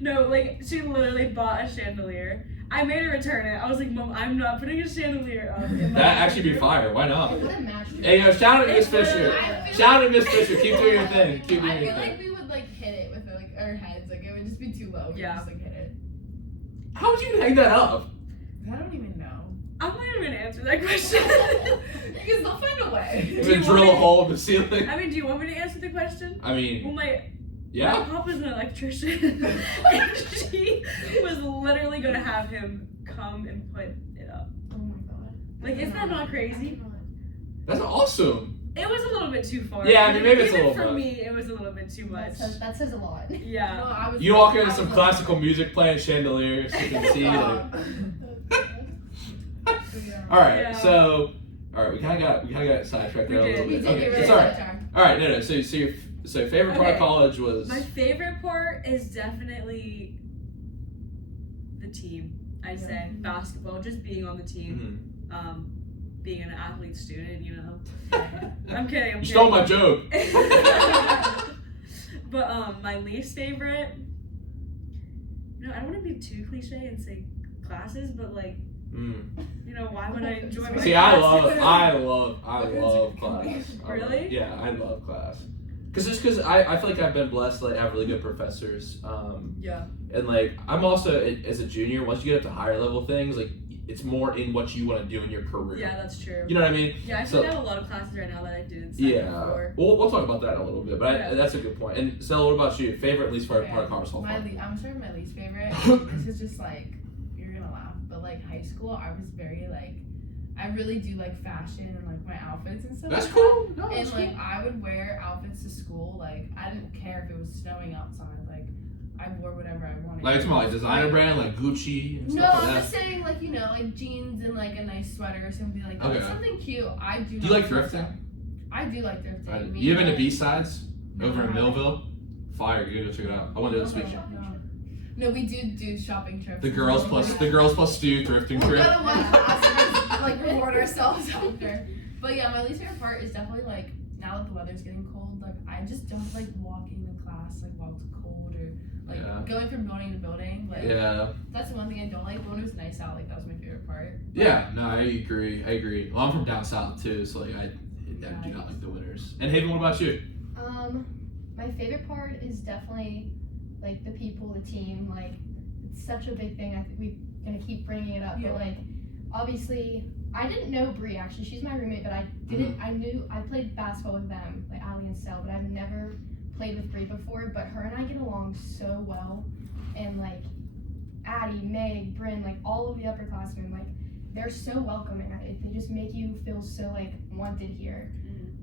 No, like she literally bought a chandelier. I made her return it. I was like, Mom, I'm not putting a chandelier up. In my That actually be room." fire. Why not? What a match. Hey, yo, shout out to Miss Fisher. I feel Shout out to Miss Fisher. Keep doing your thing. Keep doing I your feel like thing. we would like hit it with like our heads. Like it would just be too low. We Yeah. would just like hit it. How would you hang that up? I don't even know. I'm not even gonna answer that question. Because they'll find a way. You Do you would want drill a me- hole in the ceiling? I mean, do you want me to answer the question? I mean, Well, my yeah. papa's an electrician, and she was literally gonna have him come and put it up. Oh my god. Like, is that not crazy? That's awesome. It was a little bit too far. Yeah, I mean, maybe it's a Even little for much. me, it was a little bit too much. That says a lot. Yeah. No, I was You walk I into was some like- classical music playing chandeliers. You can see. Stop. All right, Yeah. so we kind of got sidetracked there a We little did. bit. We Okay, did get it's rid all of right. that. All right, no. So your favorite part of Okay. college was My favorite part is definitely the team. I'd say basketball, just being on the team, being an athlete student. You know, I'm kidding. You stole my joke. But my least favorite. No, I don't want to be too cliche and say classes, but like, you know, why would I enjoy my See, I classes? love class. Really? Yeah, I love class. Because I feel like I've been blessed to like, have really good professors. Yeah. And like I'm also as a junior, once you get up to higher level things, like it's more in what you want to do in your career. Yeah, that's true. You know what I mean? Yeah, I So- still have a lot of classes right now that I didn't study Yeah. before. We'll talk about that in a little bit, but Yeah. that's a good point. And Stella, what about you? Favorite, least favorite Okay. part of college so far? I'm sorry, my least favorite. This is just like you're gonna laugh, but like high school, I was very like I really do like fashion and like my outfits and stuff. That's like cool. No, that. And that's like cool. I would wear outfits to school. Like I didn't care if it was snowing outside. Like I wore whatever I wanted. Like it's more like designer brand, like Gucci and No, stuff I'm like that. just saying like you know like jeans and like a nice sweater or something like that. Okay. Something cute. I do. Do you not like dress thrifting? up. I do like thrifting. Me You ever been to and- B-Sides over in No. Millville? Fire, you gotta go check it out. I went there this No, weekend. No, we do shopping trips. The girls plus Stu thrifting We're trip. gonna want like reward ourselves after. But yeah, my least favorite part is definitely like now that the weather's getting cold, like I just don't like walking to class like while it's cold or like Yeah. going from building to building. Like Yeah. that's the one thing I don't like. But when it was nice out, like that was my favorite part. Yeah, no, I agree. Well, I'm from down south too, so like I do not like the winters. And Haven, what about you? My favorite part is definitely like the people, the team. Like it's such a big thing. I think we're gonna keep bringing it up, Yeah. but like obviously I didn't know Bree actually. She's my roommate, but I didn't. I played basketball with them, like Allie and Stella, but I've never played with Bree before. But her and I get along so well, and like Addie, Meg, Bryn, like all of the upperclassmen, like they're so welcoming. They just make you feel so like wanted here.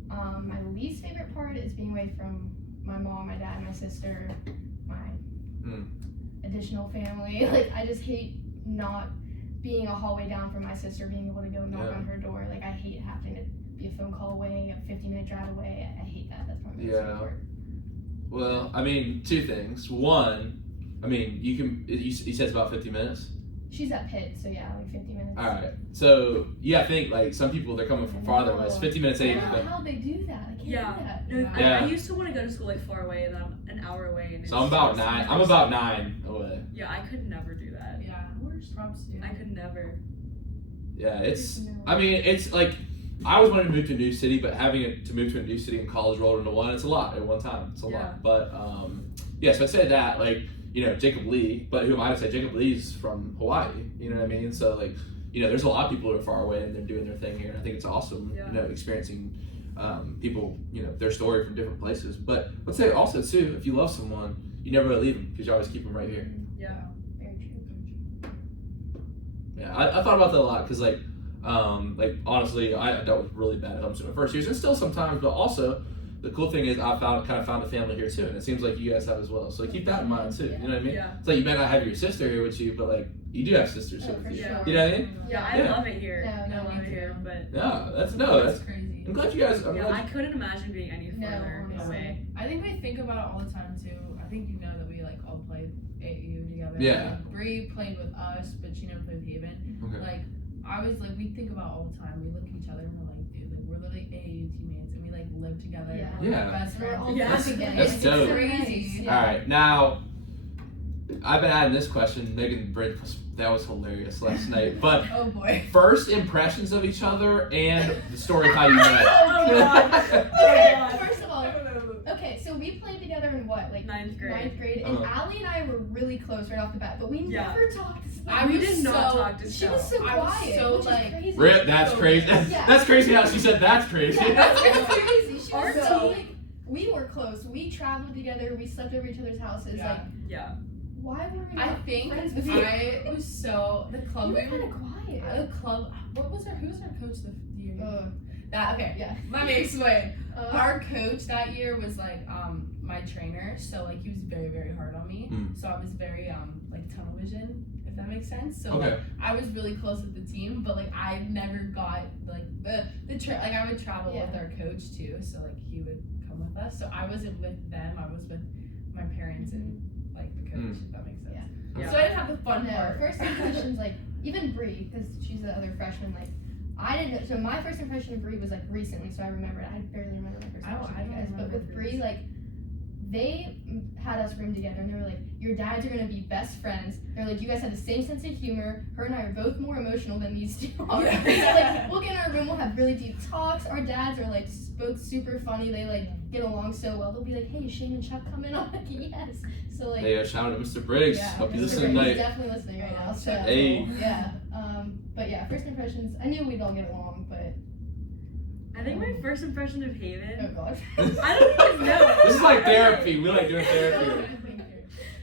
My least favorite part is being away from my mom, my dad, my sister, my additional family. Like I just hate not being a hallway down from my sister, being able to go knock on her door. Like I hate having to be a phone call away, a 50-minute drive away. I hate that. That's my least favorite part. Well, I mean, two things. One, I mean, you said it's about 50 minutes. She's at Pitt, so yeah, like 50 minutes. All right. So I think like some people they're coming from farther away. It's 50 minutes. I ain't don't know even- how they do that. I can't Yeah. do that. No, Yeah. I used to want to go to school like far away, and then I'm an hour away. And So I'm about 9. I'm about 9 away. Yeah, I could never do that. Yeah, where's props to? I could never. Yeah, it's. I mean, it's like I always wanted to move to a new city, but having to move to a new city in college rolled into one, it's a lot at one time. It's a Yeah. lot. But so I'd say that like Jacob Lee, but who am I to say Jacob Lee's from Hawaii? You know what I mean? So like there's a lot of people who are far away and they're doing their thing here, and I think it's awesome. Yeah. Experiencing people their story from different places. But let's say also too, if you love someone, you never really leave them because you always keep them right here. Yeah. Very true. Yeah, I thought about that a lot because honestly, I dealt with really bad homes in my first years and still sometimes, but also the cool thing is I found a family here too, and it seems like you guys have as well. So keep that in mind too. You know what I mean? Yeah. It's like you might not have your sister here with you, but like you do have sisters here Oh, with for you. sure. You know what I mean? Yeah, I Yeah. love it here. No, I love me it here, too. but That's crazy. I'm glad you guys. I'm yeah, glad I couldn't imagine being any No, further honestly. away. I think we think about it all the time too. I think you know that we like all played AAU together. Yeah. Like, Bree played with us, but she never played with Haven. Okay. Like I was like, we think about it all the time. We look at each other and we're like, dude, like we're literally AAU teammates, and we like live together. Yeah. We're Yeah. best We're friends. all Yeah. close again. That's It's dope. Crazy. Yeah. All right, now I've been adding this question. Megan Briggs, that was hilarious last night. But Oh boy. first impressions of each other and the story of how you met. Oh god. Okay, first of all, okay, so we played together in what, like Ninth grade. Ninth grade, and Allie and I were really close right off the bat, but we Yeah. never talked. We was did not so- talk to She Stella. was so I was quiet, so, which like, is crazy. Rip, that's crazy. Yeah. That's crazy how she said that's crazy. Yeah, that's crazy. She Our was so team- like, we were close. We traveled together. We slept over each other's houses. Yeah. Like, Yeah. why were we I not think friends with you? I was so the club. You were we kind of quiet. The club. What was our? Who was our coach the year? Ugh. That okay. Yeah. Let me explain. Uh, Our coach that year was like my trainer, so like he was very very hard on me. Hmm. So I was very like tunnel vision, if that makes sense. So Okay. like I was really close with the team, but like I never got like like I would travel Yeah. with our coach too, so like he would come with us. So I wasn't with them. I was with my parents and like the coach, if that makes sense. Yeah. So I didn't have the fun no, part. first impressions, like, even Bree, because she's the other freshman, like, I didn't know. So my first impression of Bree was, like, recently, so I remember it. I barely remember my first I don't- impression I of you don't guys. But remember with Bree's. Bree, like, they had us room together, and they were like, your dads are going to be best friends. They're like, you guys have the same sense of humor. Her and I are both more emotional than these two are. Yeah. So, like, we'll get in our room, we'll have really deep talks. Our dads are, like, both super funny. They, like, get along so well. They'll be like, hey, is Shane and Chuck coming on? Like, yes. So, like, Hey, shout out to Mr. Briggs. Yeah, Hope you Mr. listen He's tonight. definitely listening right now. So, Hey. yeah. But yeah, first impressions. I knew we'd all get along, but I think my first impression of oh Haven. god. I don't even know. This is like therapy. We like doing therapy.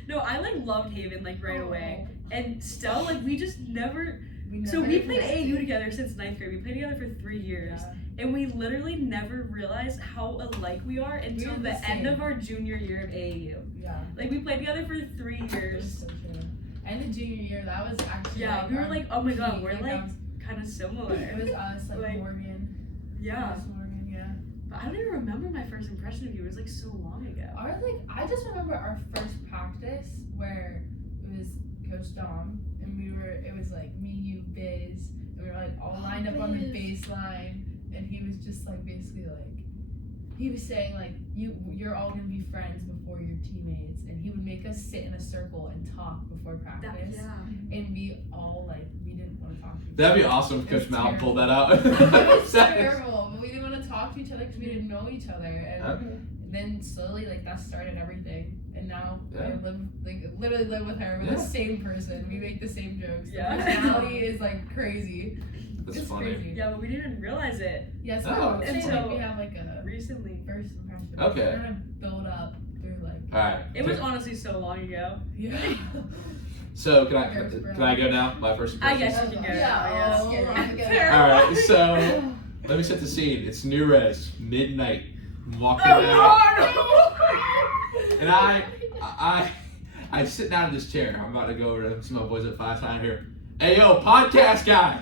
No, I like loved Haven like right away. And Stella, like we just never. We So never we did played that. AAU together since ninth grade. We played together for 3 years, Yeah. and we literally never realized how alike we are until were the the end same. of our junior year of AAU. Yeah. Like we played together for 3 years. So true. And the junior year, that was actually Yeah, like we were our like, oh my god, peak. we're that like was- kind of similar. it was us, like, Like, Morgan. Yeah, Us, Morgan, yeah. but I don't even remember my first impression of you. It was like so long ago. I just remember our first practice where it was Coach Dom, and it was like me, you, Biz, and we were like all lined up on the Biz. baseline, and he was just like basically like, he was saying like, you're all gonna be friends before your teammates, and he would make us sit in a circle and talk before practice, and we all like, we didn't want to talk to each other. That'd be awesome if It was Coach Mal pulled that terrible. out. It was terrible, but we didn't want to talk to each other because we didn't know each other, and Okay. then slowly like that started everything, and now Yeah. I literally live with her. We're Yeah. the same person. We make the same jokes. Yeah. The personality is like crazy. That's It's funny. crazy. Yeah, but we didn't even realize it Yeah, so Oh, I would say until like we have like a recently. first impression. Okay. Kind of build up through like Alright. It was honestly so long ago. yeah. So can I go now? My first I impression. guess you can go. Yeah. now, Yeah. yeah. Alright, so let me set the scene. It's New Res, midnight. I'm walking Oh out. God! And I sit down in this chair. I'm about to go over to see my boys at 5 time here. Hey yo, podcast guy.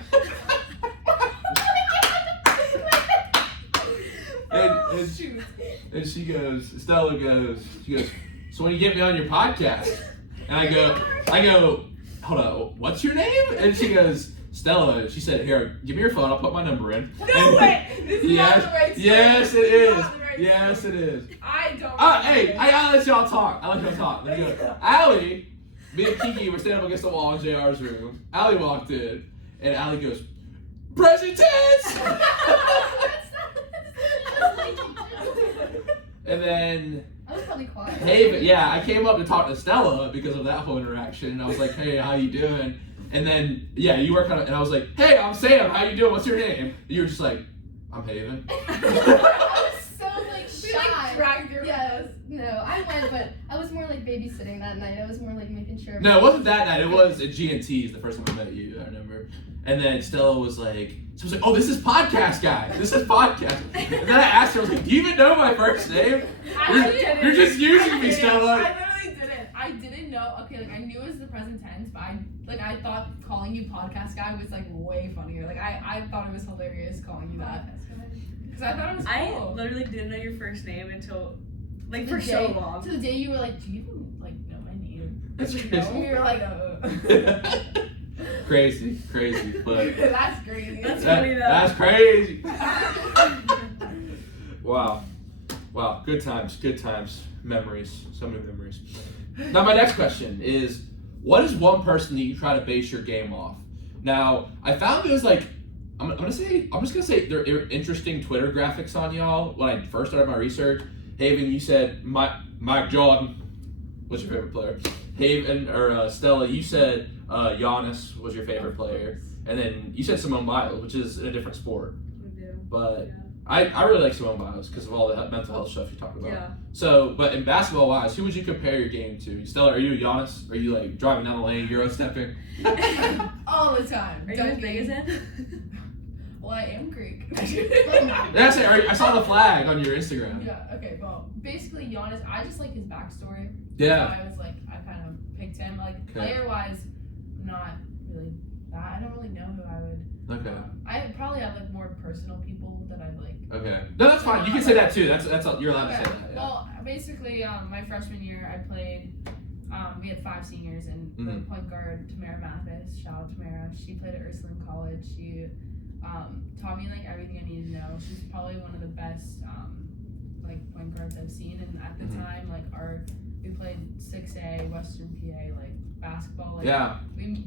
and she goes, Stella goes, so when you get me on your podcast? And I go, hold on, what's your name? And she goes, Stella. She said, here, give me your phone, I'll put my number in. No way! This is Yes, not the right story. yes, it This is. not the right Yes, story. it is. I don't Hey, I gotta let y'all talk. Let me go. Allie, me and Kiki were standing up against the wall in JR's room. Allie walked in, and Allie goes, present tense! And then I was probably quiet. Haven, yeah, I came up to talk to Stella because of that whole interaction. And I was like, hey, how you doing? And then, yeah, you were kind of, and I was like, hey, I'm Sam, how you doing? What's your name? And you were just like, I'm Haven. I was so like We like shy. dragged your Yes. No, I went, but I was more like babysitting that night. I was more like making sure. No, it wasn't that night. It was at G&T's the first time I met you, I remember. And then Stella was like, So I was like, oh, this is podcast guy. This is podcast. And then I asked her, I was like, do you even know my first name? You're just using me, Stella. I literally didn't. I didn't know. Okay, like I knew it was the present tense, but I thought calling you podcast guy was like way funnier. Like I thought it was hilarious calling you that. Because I thought it was cool. I literally didn't know your first name until like The for so day- long. To the day you were like, do you even like know my name? That's You crazy. know? We were like, Crazy, but That's crazy. That's funny though. that's crazy. Wow. Good times, memories, so many memories. Now my next question is, what is one person that you try to base your game off? Now I found there's like, I'm just gonna say there are interesting Twitter graphics on y'all. When I first started my research, Haven, you said Mike Jordan. What's your favorite player? Haven or Stella, you said Giannis was your favorite player, and then you said Simone Biles, which is in a different sport. We do. But Yeah. I really like Simone Biles because of all the mental health stuff you talk about. Yeah. So, but in basketball wise, who would you compare your game to? Stella, are you Giannis? Are you like driving down the lane, Euro stepping? All the time. Are you as big as him? Well, I am Greek. That's it. I saw the flag on your Instagram. Yeah, okay, well, basically Giannis, I just like his backstory. Yeah. So I was like, I kind of picked him. Like, Okay. player-wise, not really that. I don't really know who I would. Okay. I probably have like more personal people that I like. Okay. No, that's fine. You can say that too. That's you're allowed to say that. Yeah. Well, basically, my freshman year, I played. We had 5 seniors, and the point guard Tamara Mathis. Shout out Tamara. She played at Ursuline College. She taught me like everything I needed to know. She's probably one of the best like point guards I've seen. And at the time, like we played 6A Western PA like basketball. Like, Yeah.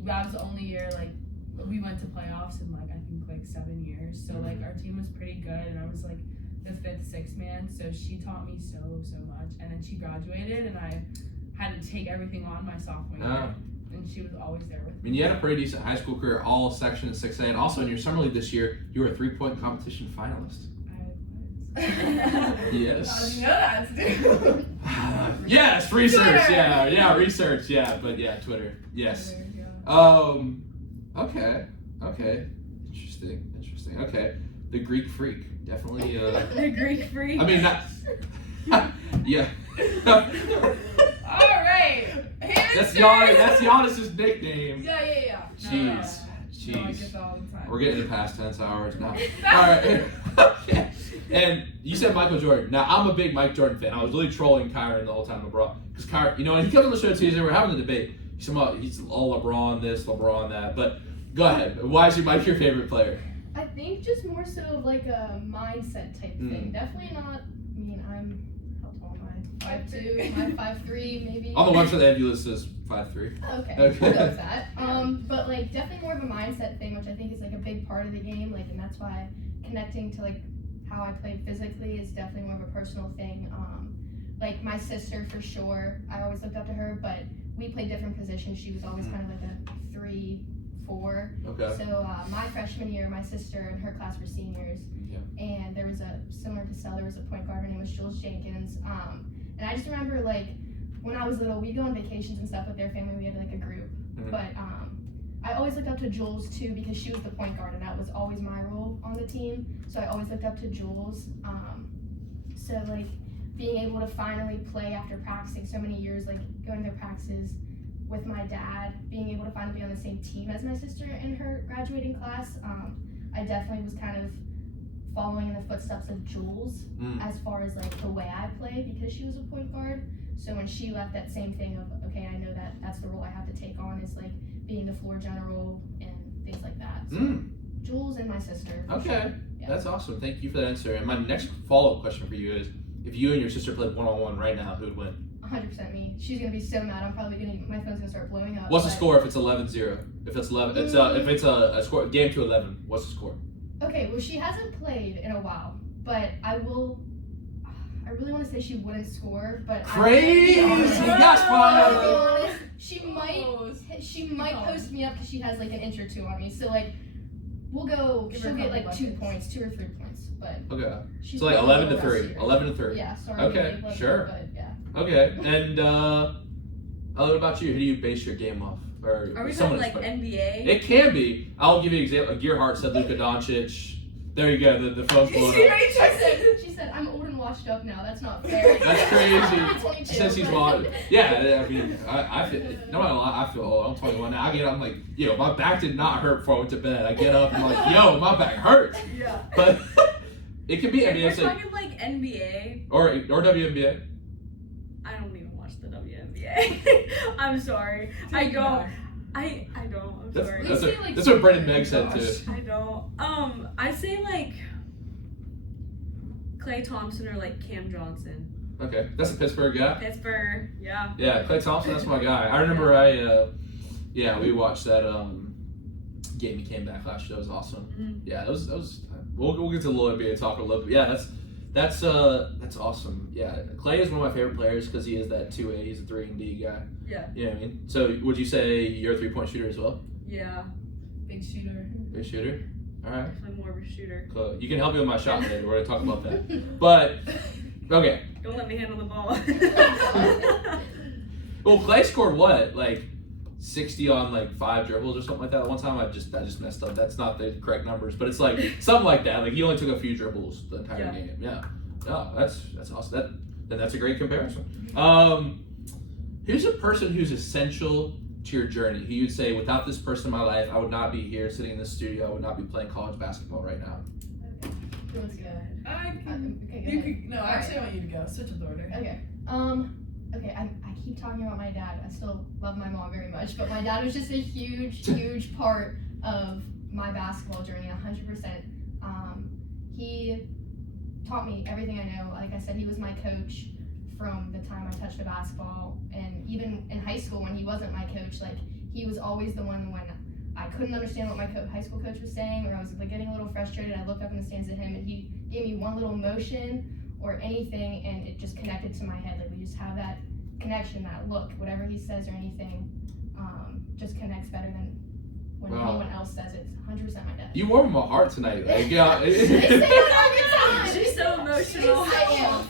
That was the only year like we went to playoffs in like I think like 7 years. So like our team was pretty good, and I was like the 5th, 6th man. So she taught me so much, and then she graduated, and I had to take everything on my sophomore year. And she was always there with me. I mean, you had a pretty decent high school career, all section at 6A, and also in your summer league this year, you were a 3-point competition finalist. Yes. How did you know that, dude? Yes, research. Twitter. Yeah, research. Yeah, but yeah, Twitter. Yes. Yeah. Okay. Interesting. Okay. The Greek freak, definitely. The Greek freak. I mean, not. Yeah. All right. That's Giannis's nickname. Yeah. Jeez. No, I get that all the time. We're getting to past tense hours now. All right. Okay. And you said Michael Jordan. Now, I'm a big Mike Jordan fan. I was really trolling Kyron the whole time I brought. Because Kyron, you know, when he comes on the show Tuesday, we're having a debate. He's all LeBron this, LeBron that. But go ahead. Why is Mike your favorite player? I think just more so of like a mindset type thing. Definitely not. I mean, how tall am I? 5'2", I'm 5'3", maybe. On the website, they have you listed as 5'3". Okay, Okay. we'll go with that. But like definitely more of a mindset thing, which I think is like a big part of the game. Like, and that's why connecting to like how I played physically is definitely more of a personal thing. Like my sister for sure, I always looked up to her, but we played different positions. She was always kind of like a 3-4. Okay. So my freshman year, my sister and her class were seniors, Yeah. and there was similar to Stella, there was a point guard. Her name was Jules Jenkins. And I just remember like when I was little, we'd go on vacations and stuff with their family. We had like a group, but I always looked up to Jules too because she was the point guard, and that was always my role on the team. So I always looked up to Jules. So like being able to finally play after practicing so many years, like going to their practices with my dad, being able to finally be on the same team as my sister in her graduating class, I definitely was kind of following in the footsteps of Jules as far as like the way I play because she was a point guard. So when she left, that same thing of, okay, I know that that's the role I have to take on is like being the floor general and things like that. So Jules and my sister. Okay. Sure. Yeah. That's awesome. Thank you for that answer. And my next follow-up question for you is, if you and your sister played one-on-one right now, who would win? 100% me. She's gonna be so mad. I'm probably my phone's gonna start blowing up. What's the but- score if it's 11-0? If it's 11, if it's a score game to 11. What's the score? Okay, well she hasn't played in a while, but I really want to say she wouldn't score, but Crazy! Yes, I'll be fine. honest, she might post me up because she has like an inch or two on me. So like we'll go. Give her She'll a get couple like 2 buckets. points, 2 or 3 points, but Okay. she's So like playing 11 to well last 3. year. 11 to 3. Yeah, sorry. Okay, maybe, sure. But yeah. Okay. And what about you? Who do you base your game off? Or Are we someone talking like NBA? It can be. I'll give you an example. Gearhart said Luka Doncic. There you go. The phone's blowing up. She said, I'm old and washed up now. That's not fair. That's crazy. 22. She says she's wild. Yeah, I mean, I feel, no matter what, I feel old. I'm 21 now. I'm like, my back did not hurt before I went to bed. I get up and I'm like, my back hurts. Yeah. But it could be. I mean, We're it's talking like NBA. or WNBA. I don't even watch the WNBA. I'm sorry. I don't. I'm sorry. That's what Brendan Megg said too. I don't. I'd say like Klay Thompson or like Cam Johnson. Okay, that's a Pittsburgh guy. Pittsburgh, yeah. Yeah, Klay Thompson, that's my guy. I remember we watched that game he came back last year. That was awesome. Mm-hmm. Yeah, that was. We'll get to a little NBA talk a little bit. Yeah, that's awesome. Yeah, Klay is one of my favorite players because he is that 2A. He's a 3-and-D guy. Yeah. You know what I mean? So would you say you're a 3-point shooter as well? Yeah. Big shooter. Big shooter. All right. Definitely more of a shooter. Cool. You can help me with my shot later. We're gonna talk about that. But okay. Don't let me handle the ball. Well, Klay scored what, like 60 on like 5 dribbles or something like that. One time I just messed up. That's not the correct numbers, but it's like something like that. Like he only took a few dribbles the entire game. Yeah. Oh, that's awesome. That's a great comparison. Who's a person who's essential to your journey? Who you'd say, without this person in my life, I would not be here sitting in this studio. I would not be playing college basketball right now. Who wants to go ahead? Okay, You go ahead. could, no, actually, I want you to go. Switch with order. Okay. Okay, I keep talking about my dad. I still love my mom very much, but my dad was just a huge part of my basketball journey, 100%. He taught me everything I know. Like I said, he was my coach from the time I touched a basketball, and even in high school when he wasn't my coach, like he was always the one when I couldn't understand what my high school coach was saying, or I was like getting a little frustrated. I looked up in the stands at him, and he gave me one little motion or anything, and it just connected to my head. Like we just have that connection, that look, whatever he says or anything, just connects better than when anyone else says it. 100% my dad. You warmed my heart tonight. Like, yeah. They say it all the time. She's so emotional. I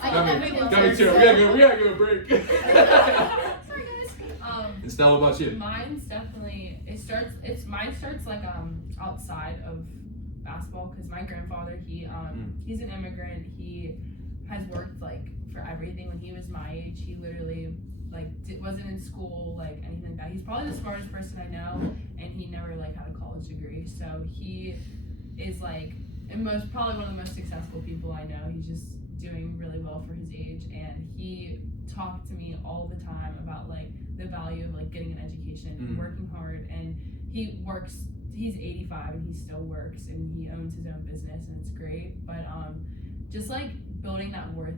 am. Got me too. We gotta go break. Sorry guys. And Stella, what about you? Mine's definitely mine starts like outside of basketball because my grandfather he's an immigrant. He has worked like for everything. When he was my age, he literally like wasn't in school like anything like that. He's probably the smartest person I know, and he never like had a college degree. So he is like probably one of the most successful people I know. He's just doing really well for his age, and he talked to me all the time about like the value of like getting an education and working hard. And he's 85 and he still works and he owns his own business, and it's great. But just like building that work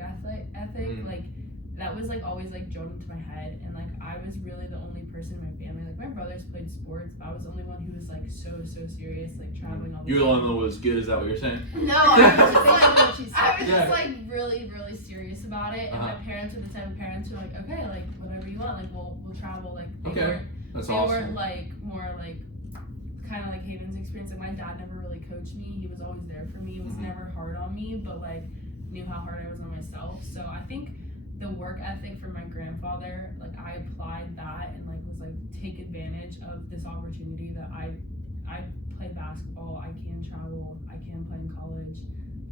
ethic, like that was like always like drilled into my head. And like I was really the only person in my family, like my brothers played sports, but I was the only one who was like so serious, like traveling all the time. You were the one that was good, is that what you're saying? No, I was just like really serious about it. And my parents were the type of parents who were like, okay, like whatever you want, like we'll travel. Like That's they awesome. weren't like more like kind of like Hayden's experience. Like my dad never really coached me. He was always there for me. He was never hard on me, but like knew how hard I was on myself. So I think the work ethic from my grandfather, like I applied that and like was like take advantage of this opportunity that I play basketball, I can travel, I can play in college,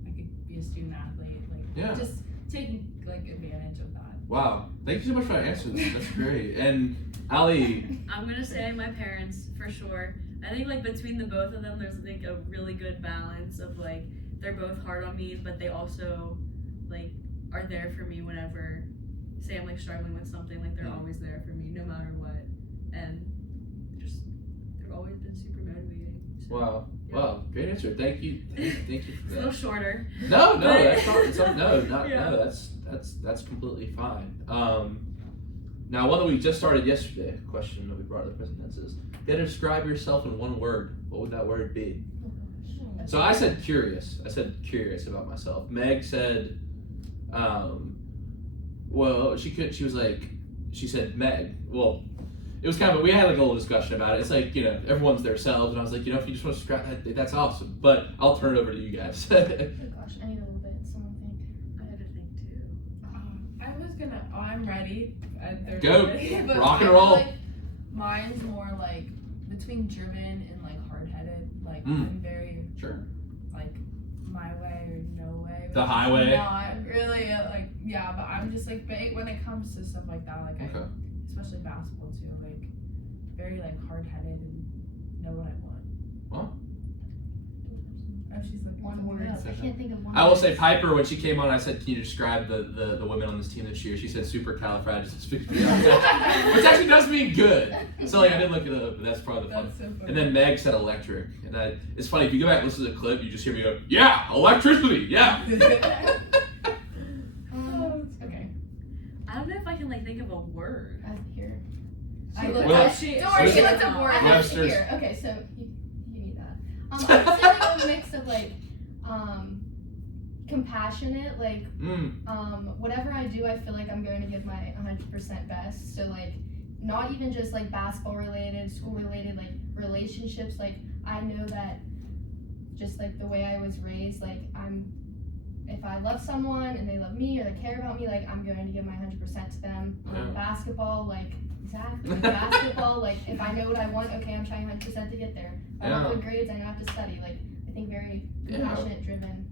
I could be a student athlete, like just taking like advantage of that. Wow, thank you so much for that answer. That's great. And Ali, I'm gonna say my parents for sure. I think like between the both of them, there's like a really good balance of like they're both hard on me, but they also like are there for me whenever, say I'm like struggling with something, like they're always there for me no matter what, and just they've always been super motivating. So, wow, great answer. Thank you for it's a little that. shorter. No, but- that's completely fine. Now one that we just started yesterday, a question that we brought to the presidents is, you gotta describe yourself in one word. What would that word be? So I said curious. I said curious about myself. Meg said, she said Meg. Well, it was kind of, we had like a little discussion about it. It's like, everyone's their selves, and I was like, if you just want to describe that, that's awesome. But I'll turn it over to you guys. Good gosh, I need a little bit. Someone think. I had to think too. I'm ready. Go, rock and roll. Mine's more like between driven and like hard-headed. Like I'm very Sure. like my way or no way. The which is highway. Not really like yeah, but I'm just like big when it comes to stuff like that. Like Okay. especially basketball too. Like very like hard-headed and know what I want. Well. Oh, she's looking One for word. words. I can't think of one. I will word. say Piper, when she came on, I said, can you describe the women on this team this year? She said supercalifragisticexpialidocious, which actually does mean good. So like I didn't look it up, but that's probably the fun. That's so funny. And then Meg said electric, and it's funny if you go back and listen to the clip, you just hear me go, yeah, electricity, yeah. Okay. I don't know if I can like think of a word. Here. I Well, looked well, up. She, Don't worry, she looked up words. I have it Webster's. here. Okay, so you need that. I would say like a mix of like compassionate, like whatever I do, I feel like I'm going to give my 100% best. So like not even just like basketball related, school related, like relationships. Like I know that just like the way I was raised, like if I love someone and they love me or they care about me, like I'm going to give my 100% to them. Yeah. Basketball, like exactly. Basketball, like if I know what I want, okay, I'm trying 100% to get there. If I want good grades, I know I have to study. Like I think very compassionate, driven.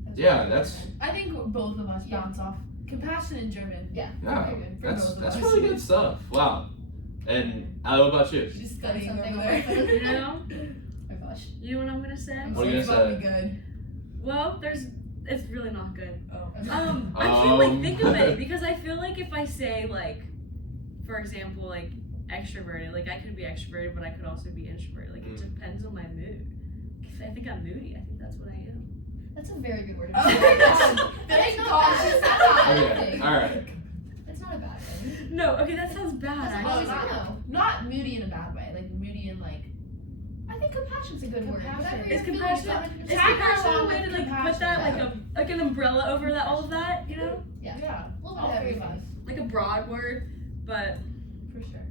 I think both of us bounce off compassionate and driven. Yeah. Yeah, Very good. that's really good stuff. Wow. And what about you? She's studying Something over on my there. phone. You know? Oh gosh. You know what I'm gonna say? What are you It's gonna about to be good. Well, it's really not good. Oh. I can't like think of it because I feel like if I say like, for example, like extroverted, like I could be extroverted, but I could also be introverted. Like it depends on my mood. If I think I'm moody, I think that's what I am. That's a very good word. Oh my god. That's Thank not God. bad. It's not a bad Okay, thing. alright. It's not a bad thing. No, okay, that sounds bad. That's Actually. always Not moody in a bad way. Like moody in like I think compassion's a good word. Compassion. Whatever Is you're feeling, compassion it's is Tag her compassion a along way with to like put compassion. that like an umbrella over that all of that, you know? yeah. a little bit All of three of everything. us. Like a broad word, but For sure.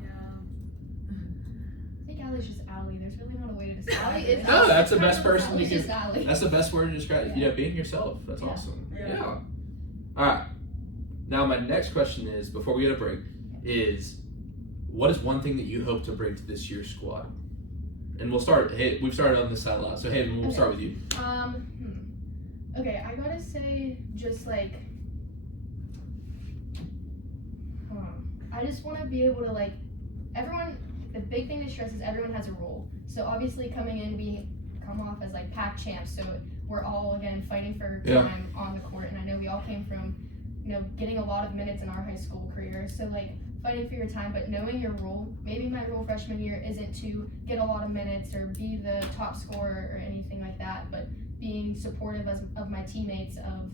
yeah. I think Allie's just Allie. There's really not a way to describe Allie it. is- No, that's the best person you Allie's can. just Allie. That's the best word to describe. Being yourself. That's Yeah. awesome. Yeah. Yeah. All right. Now my next question is, before we get a break, is what is one thing that you hope to bring to this year's squad? And we'll start. Hey, we've started on this side a lot, so Hayden, we'll Okay. start with you. Okay, I gotta say, just like, I just want to be able to like, everyone. The big thing to stress is everyone has a role. So obviously, coming in, we come off as like pack champs. So we're all again fighting for time on the court, and I know we all came from, getting a lot of minutes in our high school career. So like fighting for your time, but knowing your role. Maybe my role freshman year isn't to get a lot of minutes or be the top scorer or anything like that, but being supportive of my teammates, of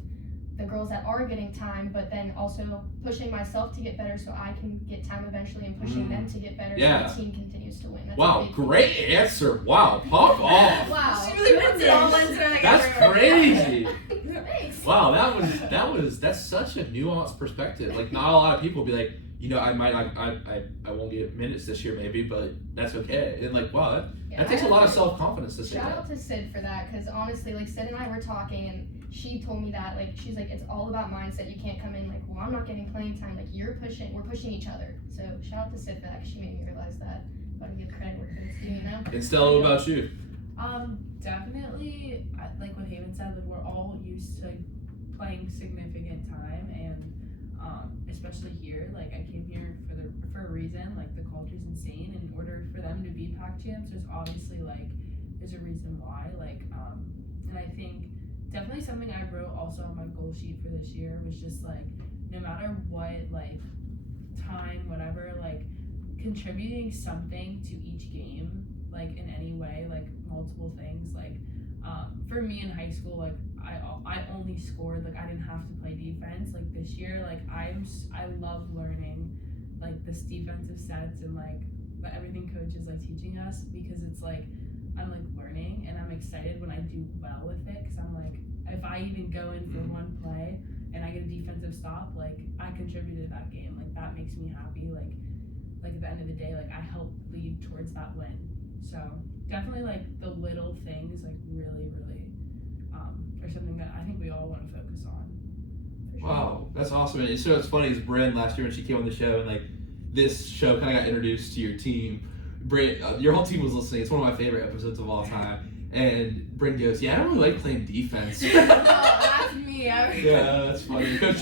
the girls that are getting time, but then also pushing myself to get better so I can get time eventually, and pushing them to get better so the team continues to win. That's a Wow, big thing. great answer. Wow, pop off. Wow. She really puts it all into like That's everywhere. crazy. Thanks. Wow, that's such a nuanced perspective. Like not a lot of people be like, I won't get minutes this year maybe, but that's okay. And like, wow, that takes a lot of self-confidence to say Shout that. out to Sid for that, because honestly, like Sid and I were talking, and she told me that, like, she's like, it's all about mindset. You can't come in like, well, I'm not getting playing time. Like, we're pushing each other. So shout out to Sid for that, 'cause she made me realize that. Gotta give credit where credit's due, And Stella, what about you? Definitely, like what Haven said, like we're all used to playing significant time, and especially here, like I came here for a reason. Like the culture's insane. In order for them to be pack champs, there's obviously there's a reason why. And I think definitely something I wrote also on my goal sheet for this year was just like, no matter what, like time, whatever, like contributing something to each game, like in any way, like multiple things. Like for me in high school, like I only scored, like I didn't have to play defense. Like this year, like I love learning like this defensive sets and like everything coach is like teaching us, because it's like I'm like learning, and I'm excited when I do well with it, because I'm like, if I even go in for one play and I get a defensive stop, like I contributed that game, like that makes me happy. Like at the end of the day, like I help lead towards that win. So definitely like the little things, like really are something that I think we all want to focus on. Wow, that's awesome. And so it's funny, is Bryn last year when she came on the show, and like this show kind of got introduced to your team, your whole team was listening. It's one of my favorite episodes of all time. And Bryn goes, "Yeah, I don't really like playing defense." That's me. Yeah, that's funny. Coach,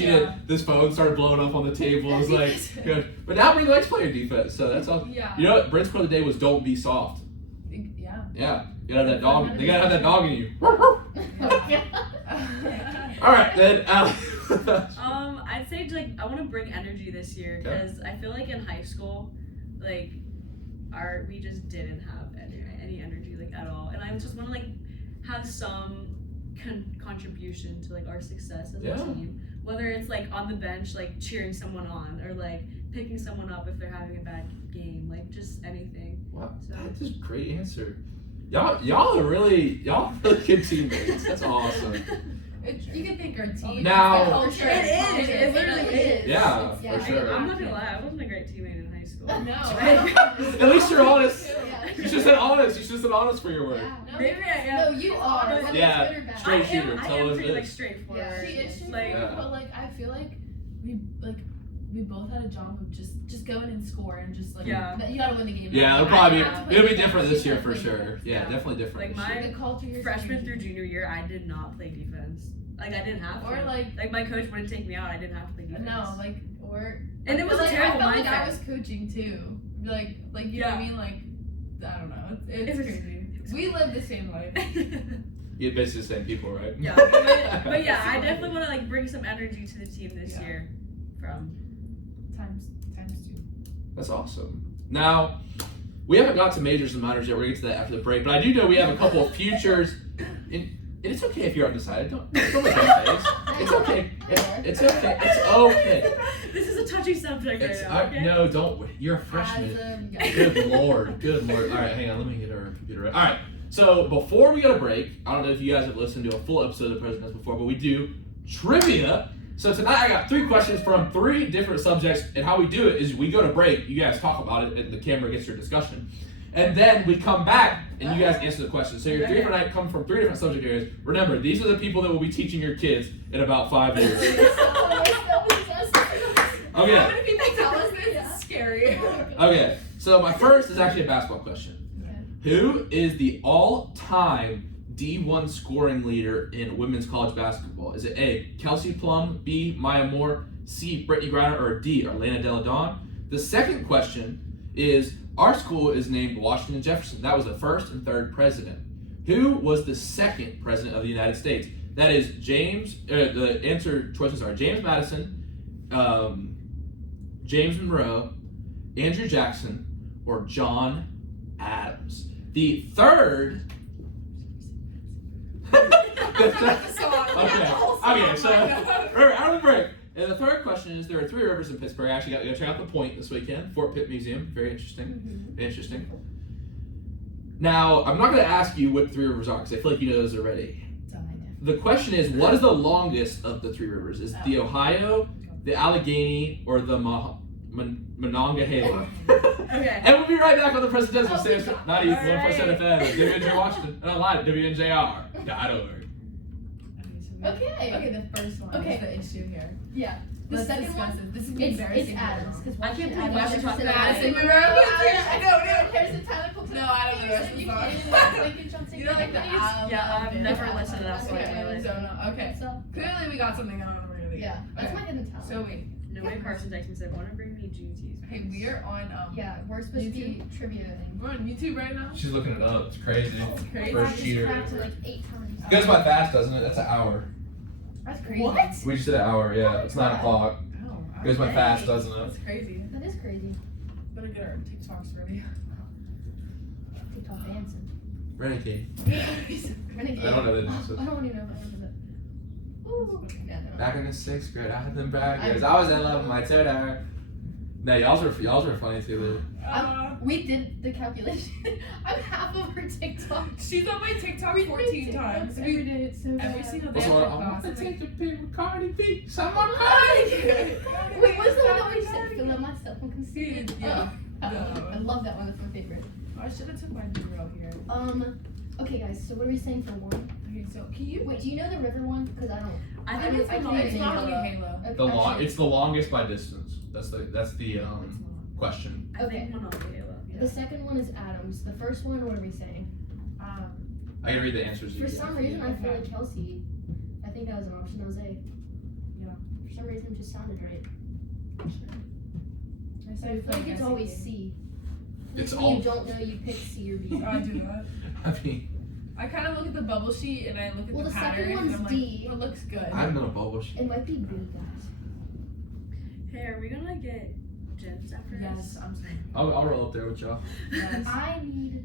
this phone started blowing up on the table. It was like, Yeah. but now Bryn likes playing defense, so that's all. Yeah. You know what? Bryn's quote of the day was, "Don't be soft." Yeah. Yeah, you gotta have that dog. They gotta have that dog in you. All right, then. I'd say like I want to bring energy this year because I feel like in high school, like we just didn't have any energy like at all, and I just want to like have some contribution to like our success as a team. Whether it's like on the bench, like cheering someone on, or like picking someone up if they're having a bad game, like just anything. Wow, So. that's a great answer. Y'all are really good teammates. That's awesome. You can think our team. Now- the culture. It literally is. Yeah, It's- for sure. I'm not gonna lie, I wasn't a great teammate in high school. No. At least you're honest. Yeah. You should say honest. You should say honest for your work. Yeah. Maybe I am. No, you are. But- Whether Yeah, it's good or bad. straight shooter. I Tell am us pretty like this. straightforward. Yeah. See, it's just like but like I feel like we both had a job of just go in and score and just like Yeah. you gotta win the game. Yeah, it'll I probably have to it'll be play different defense. this year for She's sure. definitely Yeah, Yeah. definitely different. Like this year. my The culture here is freshman changing. through junior year, I did not play defense. Like I didn't have to. Or like my coach wouldn't take me out. I didn't have to play defense. no, like or And it was a like, terrible I felt like mindset. I was coaching too. Like you know what I mean? Like I don't know. It's It was- crazy. We live the same life. You're basically the same people, right? Yeah, but yeah, I definitely want to like bring some energy to the team this Yeah. year. From Times 2. That's awesome. Now, we haven't got to majors and minors yet. We're going to get to that after the break. But I do know we have a couple of futures. And it's okay if you're undecided. Don't make that face. It's okay. It's okay. It's okay. This is a touchy subject It's, right now. Okay? no, don't. You're a freshman. Good lord. Good lord. All right, hang on. Let me get our computer right. All right. So before we go to break, I don't know if you guys have listened to a full episode of Presidents before, but we do trivia. So tonight I got 3 questions from 3 different subjects, and how we do it is we go to break, you guys talk about it, and the camera gets your discussion. And then we come back, and you guys answer the questions. So your 3 for night come from 3 different subject areas. Remember, these are the people that will be teaching your kids in about 5 years. How Okay. many people tell us this? It's scary. Okay. So my first is actually a basketball question. Who is the all-time D1 scoring leader in women's college basketball? Is it A, Kelsey Plum, B, Maya Moore, C, Brittany Griner, or D, Arlena Delle Donne? The second question is, our school is named Washington and Jefferson. That was the first and third president. Who was the second president of the United States? That is the answer choices are James Madison, James Monroe, Andrew Jackson, or John Adams. The third. Okay, so remember, out of the break. And the third question is, there are 3 rivers in Pittsburgh. I actually got to go check out the Point this weekend. Fort Pitt Museum. Very interesting. Very interesting. Now, I'm not going to ask you what 3 rivers are because I feel like you know those already. The question is, what is the longest of the 3 rivers? Is it the Ohio, the Allegheny, or the Monongahela? Okay. And we'll be right back on the Presidential Oh, Series. good. 91.7 FM, WNJ Washington, and online, WNJR.org. Okay. The first one Okay. is the issue here. Yeah. The Let's second discuss one, it. This is it's embarrassing. Adams. I can't believe Washington talked about Madison Madison. Monroe. I know. Harrison Tyler Fulton. No, I don't know the rest of the song. song. You don't like the Yeah, I've never listened to that song in my life. Okay. So, Clearly we got something on really. yeah, that's my hidden talent. So wait. No way Carson texted me and said, want to bring me GTs. Hey, we are on Yeah, we're supposed to be trivia. we're on YouTube right now. She's looking it up. It's crazy. Crazy. First cheater. Cracked it like 8 times. Goes by fast, doesn't it? That's an hour. That's crazy. What? We just did an hour, yeah. It's 9 o'clock. Oh, Goes by okay. fast, doesn't it? That's crazy. That is crazy. Better get our TikToks ready. TikTok dancing. Renegade. Renegade. I don't know the I dances. don't even know what it is. Ooh. Yeah, no. Back in the 6th grade, I had them braggers. I was in love with my tutor. No, y'all's were funny too. We did the calculation. I'm half of her TikTok. She's on my TikTok We 14 times. every day. It's so Every bad. single day What's the after one? I class. want to I'm take a pic with Cardi B. Someone like, Wait, what's the one that we said? Fill out myself and conceited. Yeah. I love that one. That's my favorite. I should have took my zero here. Okay, guys. So what are we saying for one? Okay, so can you? Wait, do you know the river one? Because I don't. I think it's I the can't It's think not of really Halo. It's the longest by distance. That's the question. I think Monongahela. The second one is Adams. The first one, what are we saying? I can read the answers. For some reason, I feel like Kelsey. I think that was an option. That was A. Yeah. For some reason, it just sounded right. I So I feel like it's always C. It's When all. you don't know, you pick C or B. I do that. I mean, I kind of look at the bubble sheet and I look at Well, the the pattern second and one's I'm like, D. what looks good? I'm in a bubble sheet. It might be B, guys. Hey, are we gonna get gents after Yes, this? I'm saying. I'll roll up there with y'all. Yes. I need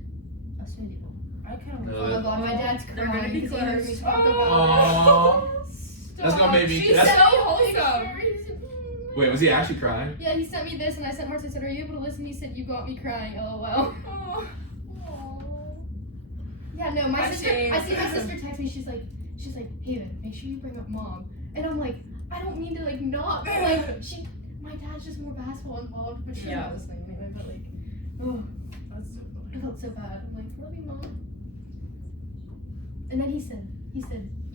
a smoothie bowl. I kind of. No, Oh my god, my dad's They're crying. gonna be because he heard me close. talk about Aww. it. That's gonna make me. She's That's, so wholesome. wait, was he actually crying? Yeah, he sent me this, and I sent Martha. I said, "Are you able to listen?" He said, "You got me crying." LOL. Oh. Yeah, no, my I'm sister. ashamed. I see my sister text me. She's like, Haven, make sure you bring up mom. And I'm like, I don't mean to like not. But, like my dad's just more basketball involved, but she's Yeah. not listening anyway. But like, oh, That's so I funny. felt so bad. I'm like, love you, mom. And then he said, you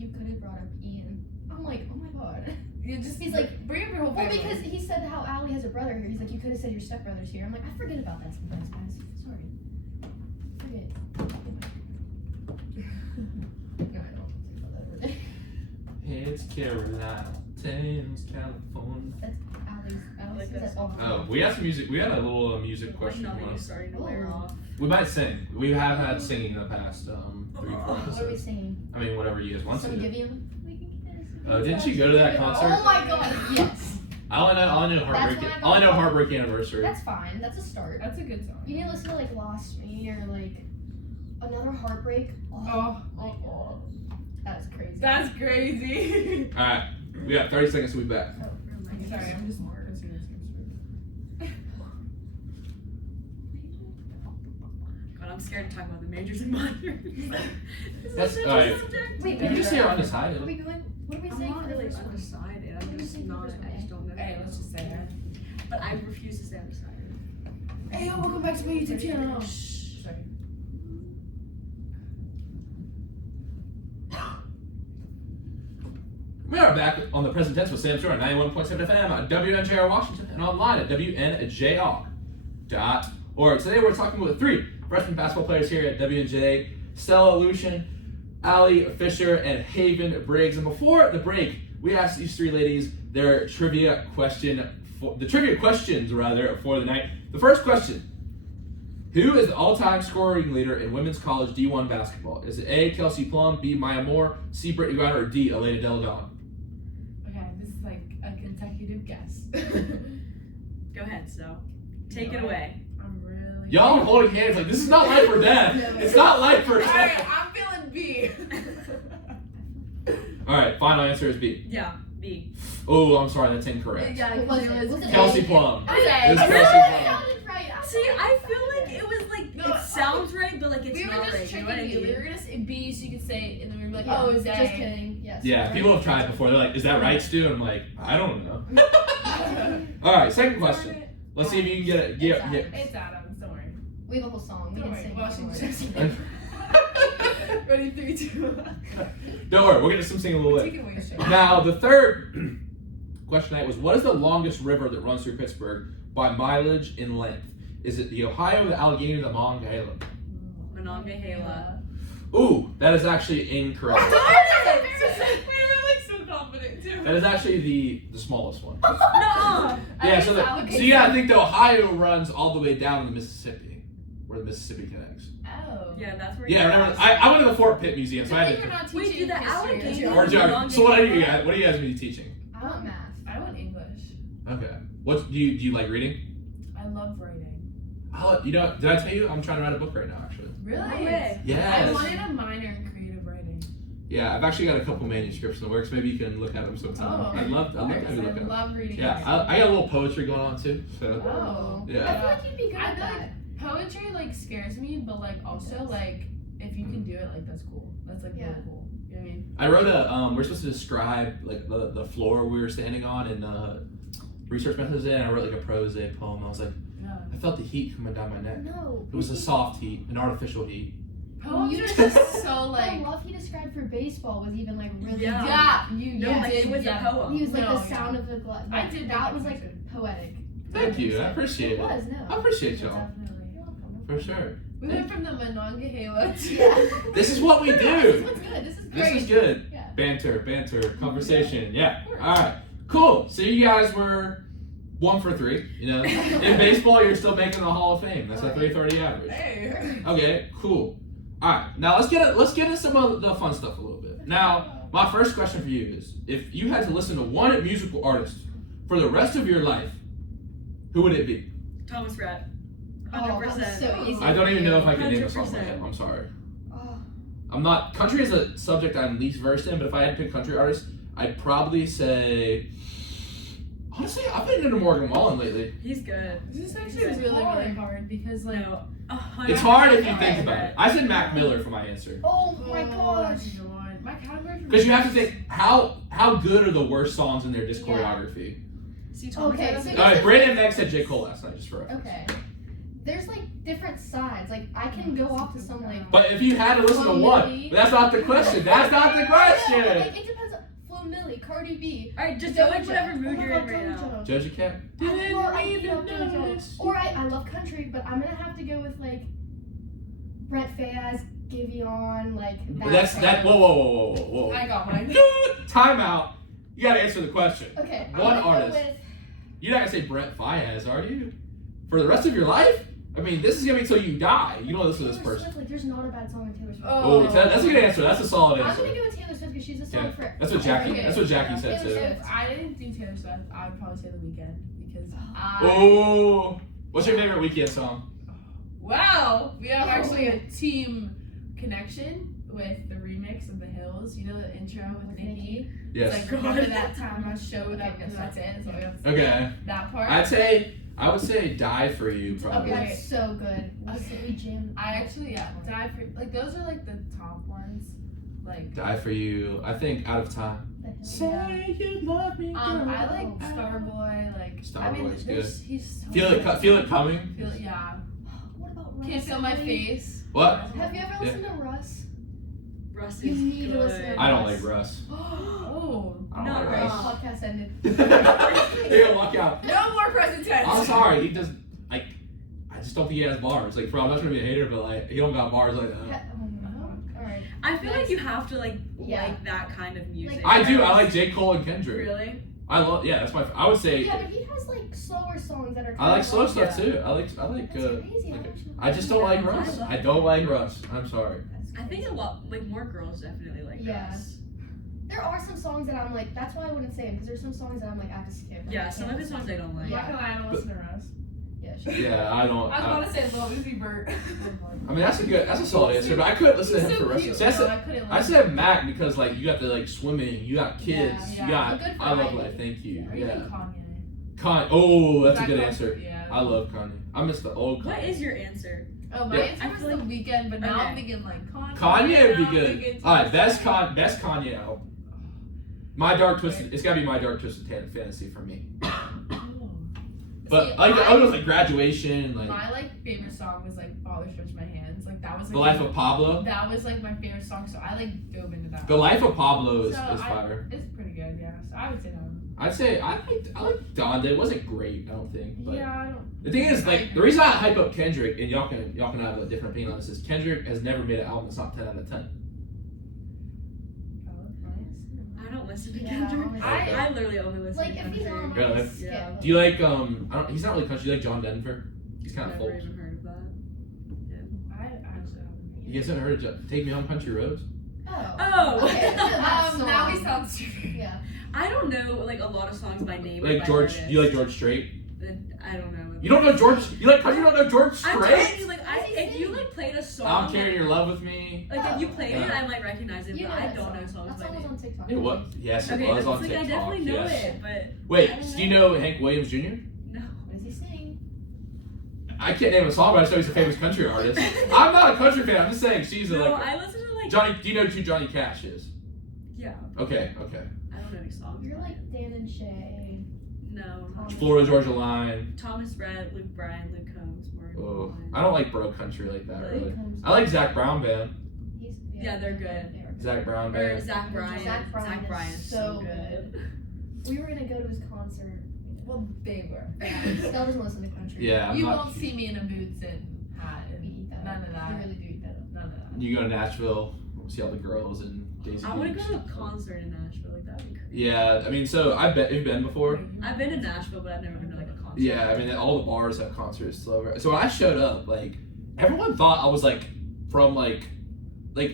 could have brought up Ian. I'm like, oh my god. You just He's like, bring up your whole Well, family. because he said how Allie has a brother here. He's like, you could have said your stepbrother's here. I'm like, I forget about that sometimes, guys. Sorry. Forget. No, I don't think about that every day. It's Carolina, Thames, California. Allie's like that says song. Oh, we had some music. We had a little music question Like for nothing is us. starting to wear Oh. off. We might sing. We have had singing in the past 3 or 4 What are we episodes. saying? I mean, whatever you guys want Some to. Givian? We can kiss. Oh, didn't you go to that concert? Oh my god, yes. All I know, heartbreak. when I All I know, got- heartbreak anniversary. That's fine. That's a start. That's a good song. You need to listen to like Lost Me or like Another Heartbreak. Oh. my god. That is crazy. That's crazy. All right, we got 30 seconds to be back. Sorry, I'm just more God, I'm scared to talk about the majors and minors. This is That's- such a alright. subject. Wait, You just say are undecided. we going? What are we I'm saying not for the really first one? undecided. What do I'm we just say for not. this one? I just don't know. Hey, let's just say that. But I refuse to say undecided. Hey, yo, welcome back to my YouTube channel. Shh. Sorry. We are back on the present tense with Sam Shore on 91.7 FM on WNJR Washington and online at WNJR.org. Today we're talking with 3 freshman basketball players here at WNJ: Stella, Loutsion, Allie Fisher, and Haven Briggs. And before the break, we asked these 3 ladies their trivia questions for the night. The first question: who is the all-time scoring leader in women's college D1 basketball? Is it A, Kelsey Plum, B, Maya Moore, C, Brittany Griner, or D, Elena Deladon? Okay, this is like a consecutive guess. Go ahead, so. Take it No. away. I'm really. Y'all are holding hands like this is not life or death. It's not life or Alright, death. I'm feeling B. Alright, final answer is B. Yeah, B. Oh, I'm sorry, that's incorrect. Yeah, What was it? Was it Kelsey A? Plum. Okay. It was Really? Kelsey It Plum. sounded right. See, I feel like it was like, No, it sounds right, but like it's We were not just right. You know what I tricking you. We mean? were gonna say B so you could say, and then we were like, Yeah, oh, it's A. just kidding. Yes. Yeah, right. people have tried before. They're like, is that right, Stu? I'm like, I don't know. Alright, second question. Let's see if you can get it. Yeah, yeah. It's Adams, don't worry. We have a whole song. We Don't can worry. sing. Washington, afterwards. Jefferson. Ready, 3, 2, 1. Don't worry, we'll get to some singing a little Take bit. it away, Shay. Now, the third question tonight was, what is the longest river that runs through Pittsburgh by mileage in length? Is it the Ohio, the Allegheny, or the Monongahela? Monongahela. Ooh, that is actually incorrect. We were like so confident too. That is actually the smallest one. No! Yeah, so yeah, I think the Ohio runs all the way down to the Mississippi, where the Mississippi connects. Oh. Yeah, that's where Yeah, remember, I went to the Fort Pitt Museum, so I Good thing had you're not to. Wait, teaching do the history or Allegheny- geography. So what are you guys? What are you guys gonna be teaching? I want math. I want English. Okay. What do you like reading? I love writing. You know, did I tell you I'm trying to write a book right now? Actually. Really? No way. Yes. I wanted a minor in creative writing. Yeah, I've actually got a couple manuscripts in the works. Maybe you can look at them sometime. Oh, I'd love to maybe look at I them. love reading. Yeah, I got a little poetry going on too. So Oh. Yeah. I feel like you'd be good I at feel that. like poetry like scares me, but like also like if you can do it, like that's cool. That's like Yeah. really cool. You know what I mean? I wrote we're supposed to describe like the floor we were standing on in research methods and I wrote like a prose poem. I was like, Yeah. I felt the heat coming down my neck. No. It was a soft heat, an artificial heat. Poems You are just- just so The like love he described for baseball was even like really Yeah. deep. yeah, you No, yeah, like did it was yeah. a poem. He was like No, the sound of the glove. I did That make was that like connection. poetic. Thank you. I appreciate It it. was, no. I appreciate y'all. Definitely. You're welcome. For sure. We went from the Monongahela to Yeah. This is what we This is do. what's good. This is great. This is good. Yeah. Banter, conversation. Yeah. All right. Cool. So you guys were 1 for 3. You know, in baseball, you're still making the Hall of Fame. That's a 330 average. Hey. Okay. Cool. All right. Now let's get into some of the fun stuff a little bit. Now, my first question for you is: if you had to listen to one musical artist for the rest of your life, who would it be? Thomas Rhett. Oh, that was 100%. so easy. I don't even know if I can name a song by 100%. him. I'm sorry. Oh. I'm not. Country is a subject I'm least versed in, but if I had to pick country artists, I'd probably say. Honestly, I've been into Morgan Wallen lately. He's good. This actually is really hard because like No. It's hard if you Yeah. think about it. I said Mac Miller for my answer. Oh my that's gosh. a good one. My category Because you have to think how good are the worst songs in their disc choreography. See, Thomas Okay, Rhett. so All right, Brandon Meg said J. Cole last night, just for reference. Okay. There's like different sides. Like I can go off to some like. But if you had to listen to one, but that's not the question. That's not the Yeah, question. like it depends. Flo Milli, Cardi B. Alright, just go like Doja. whatever mood Oh my you're in God, right now. Doja Cat. I love Doja. Or I love country, but I'm gonna have to go with like Brent Faiyaz, Giveon, like that. That's that. sound. Whoa. I got mine. Time out. You gotta answer the question. Okay. I'm One gonna go artist. with- You're not gonna say Brent Faiyaz, are you? For the rest of your life? I mean, this is gonna be until you die. You don't listen to this Taylor person. Swift, like, there's not a bad song with Taylor Swift. Oh, that's a good answer. That's a solid I'm answer. gonna go with Taylor Swift because she's a song Okay. for. That's what Jackie. every- That's what Jackie said Taylor too. Swift. If I didn't do Taylor Swift, I would probably say The Weeknd because Oh, what's your favorite Weeknd song? Wow, we have actually a team connection with the remix of The Hills. You know the intro with Nicki? Yes. It's like, remember that time I showed up because that's it. That's what we have to say. Okay. That part. I would say Die for You Oh, probably. that's so good. Okay. We jammed. I actually, Die for, like, those are like the top ones. Like, Die for You. I think Out of Time. Say you love me. I like Starboy, like, Starboy's good. he's so Feel it coming. yeah. What about Russ? Can't feel my face. What? Have you ever listened to Russ? Russ You is need to good. listen to I don't like Russ. Oh. I don't Not like Russ. Russ. Podcast ended. He'll walk out. No more present tense. I'm sorry. He does like. I just don't think he has bars. Like, bro, I'm not trying to be a hater, but like, he don't got bars like that. Yeah, oh my God. All right. I feel like you have to like Yeah. that kind of music. I do. I like J. Cole and Kendrick. Really? I love. Yeah, that's my. I would say. Yeah, but he has like slower songs that are. I like kind slow of stuff yeah. too. I like. That's crazy. like- How much you I just don't like Yeah, Russ. I love I don't like Russ. I'm sorry. I think a lot like more girls definitely like Yeah. Russ. There are some songs that I'm like. That's why I wouldn't say him because there's some songs that I'm like I have to skip. Like, Yeah, I some can't of his listen songs I don't like. I'm not gonna lie, I don't listen to Russ. Yeah, sure. Yeah, I don't. I was about to say Lil Uzi Vert. I mean, that's a solid answer, but I couldn't listen to him for Russ. Cute. See, I No, said, I couldn't I listen. said Mac because like you got the like swimming, you got kids, Yeah, you got a good I love variety. life. Thank you. Or Yeah. even Kanye. Oh, that's a That good Kanye- answer. Yeah. I love Kanye. I miss the old Kanye. What is your answer? Oh, my Yeah. answer I was feel The like- Weeknd, but now I'm Okay. thinking like Kanye. Kanye would be now I'm good. thinking All right, best Taylor Kanye album. My Dark Twisted. It's gotta be My Dark Twisted Fantasy for me. Swift. But See, like the others like Graduation, like my like favorite song was like Father Stretch My Hands. Like that was like The Life of Pablo. that was like my favorite song, so I like dove into that. The Life of Pablo is So fire. It's pretty good, yeah. So I would say that. I'd say I like Donda. It wasn't great, I don't think. But Yeah, I don't. the thing is, I like, agree. the reason I hype up Kendrick, and y'all can have a different opinion on this, is Kendrick has never made an album that's not 10 out of 10. I don't listen to Yeah, Kendrick. honestly. I literally only listen Like to if he's country. on, Really? I skip. Yeah. Do you like he's not really country. Do you like John Denver? He's kind of Never folk. even heard of that. I actually haven't. You guys haven't heard of Take Me Home Country Roads? Oh. Okay, that Now song. he sounds stupid. Yeah. I don't know like a lot of songs by name. or Like by George? artist. Do you like George Strait? I don't know. You don't know George? You like country? You don't know George I'm telling Strait? you, like What is he if you singing? like played a song, I'm Carrying Your Love with Me. like if you played it, Yeah. I might recognize it, You but know I that don't song. know songs That by song was name. on TikTok. It was. Yes, it Okay, was on it's like TikTok. I definitely know yes. it, but Wait, I don't do you know Hank Williams Jr.? no. What does he sing? I can't name a song, but I just know he's a famous country artist. I'm not a country fan. I'm just saying she's a No, like I listen to like Johnny. Do you know who Johnny Cash is? yeah. Okay. I don't know any songs. You're by like it. Dan and Shay. No. Florida Georgia Line. Thomas Rhett, Luke Bryan, Luke Combs, Morgan. Oh, Wallen. I don't like bro country like that Really? really. I like Zach Brown Band. Yeah, they're good. Zach Brown Or Band. Zach Bryan. Zach Bryan Zach Bryan is is so so good. We were gonna go to his concert. Well, they were. Stella doesn't listen to country. Yeah, You won't see me in a boots and hat We and eat that. none of We that. really do eat that. None of that. You go to Nashville, see all the girls and Daisy. I want to Dukes. go to a concert in Nashville. Like that'd be crazy. Yeah, I mean, so I bet you've been before. I've been to Nashville, but I've never been to like a concert. Yeah, I mean, all the bars have concerts still over. So when I showed up, like, everyone thought I was like from like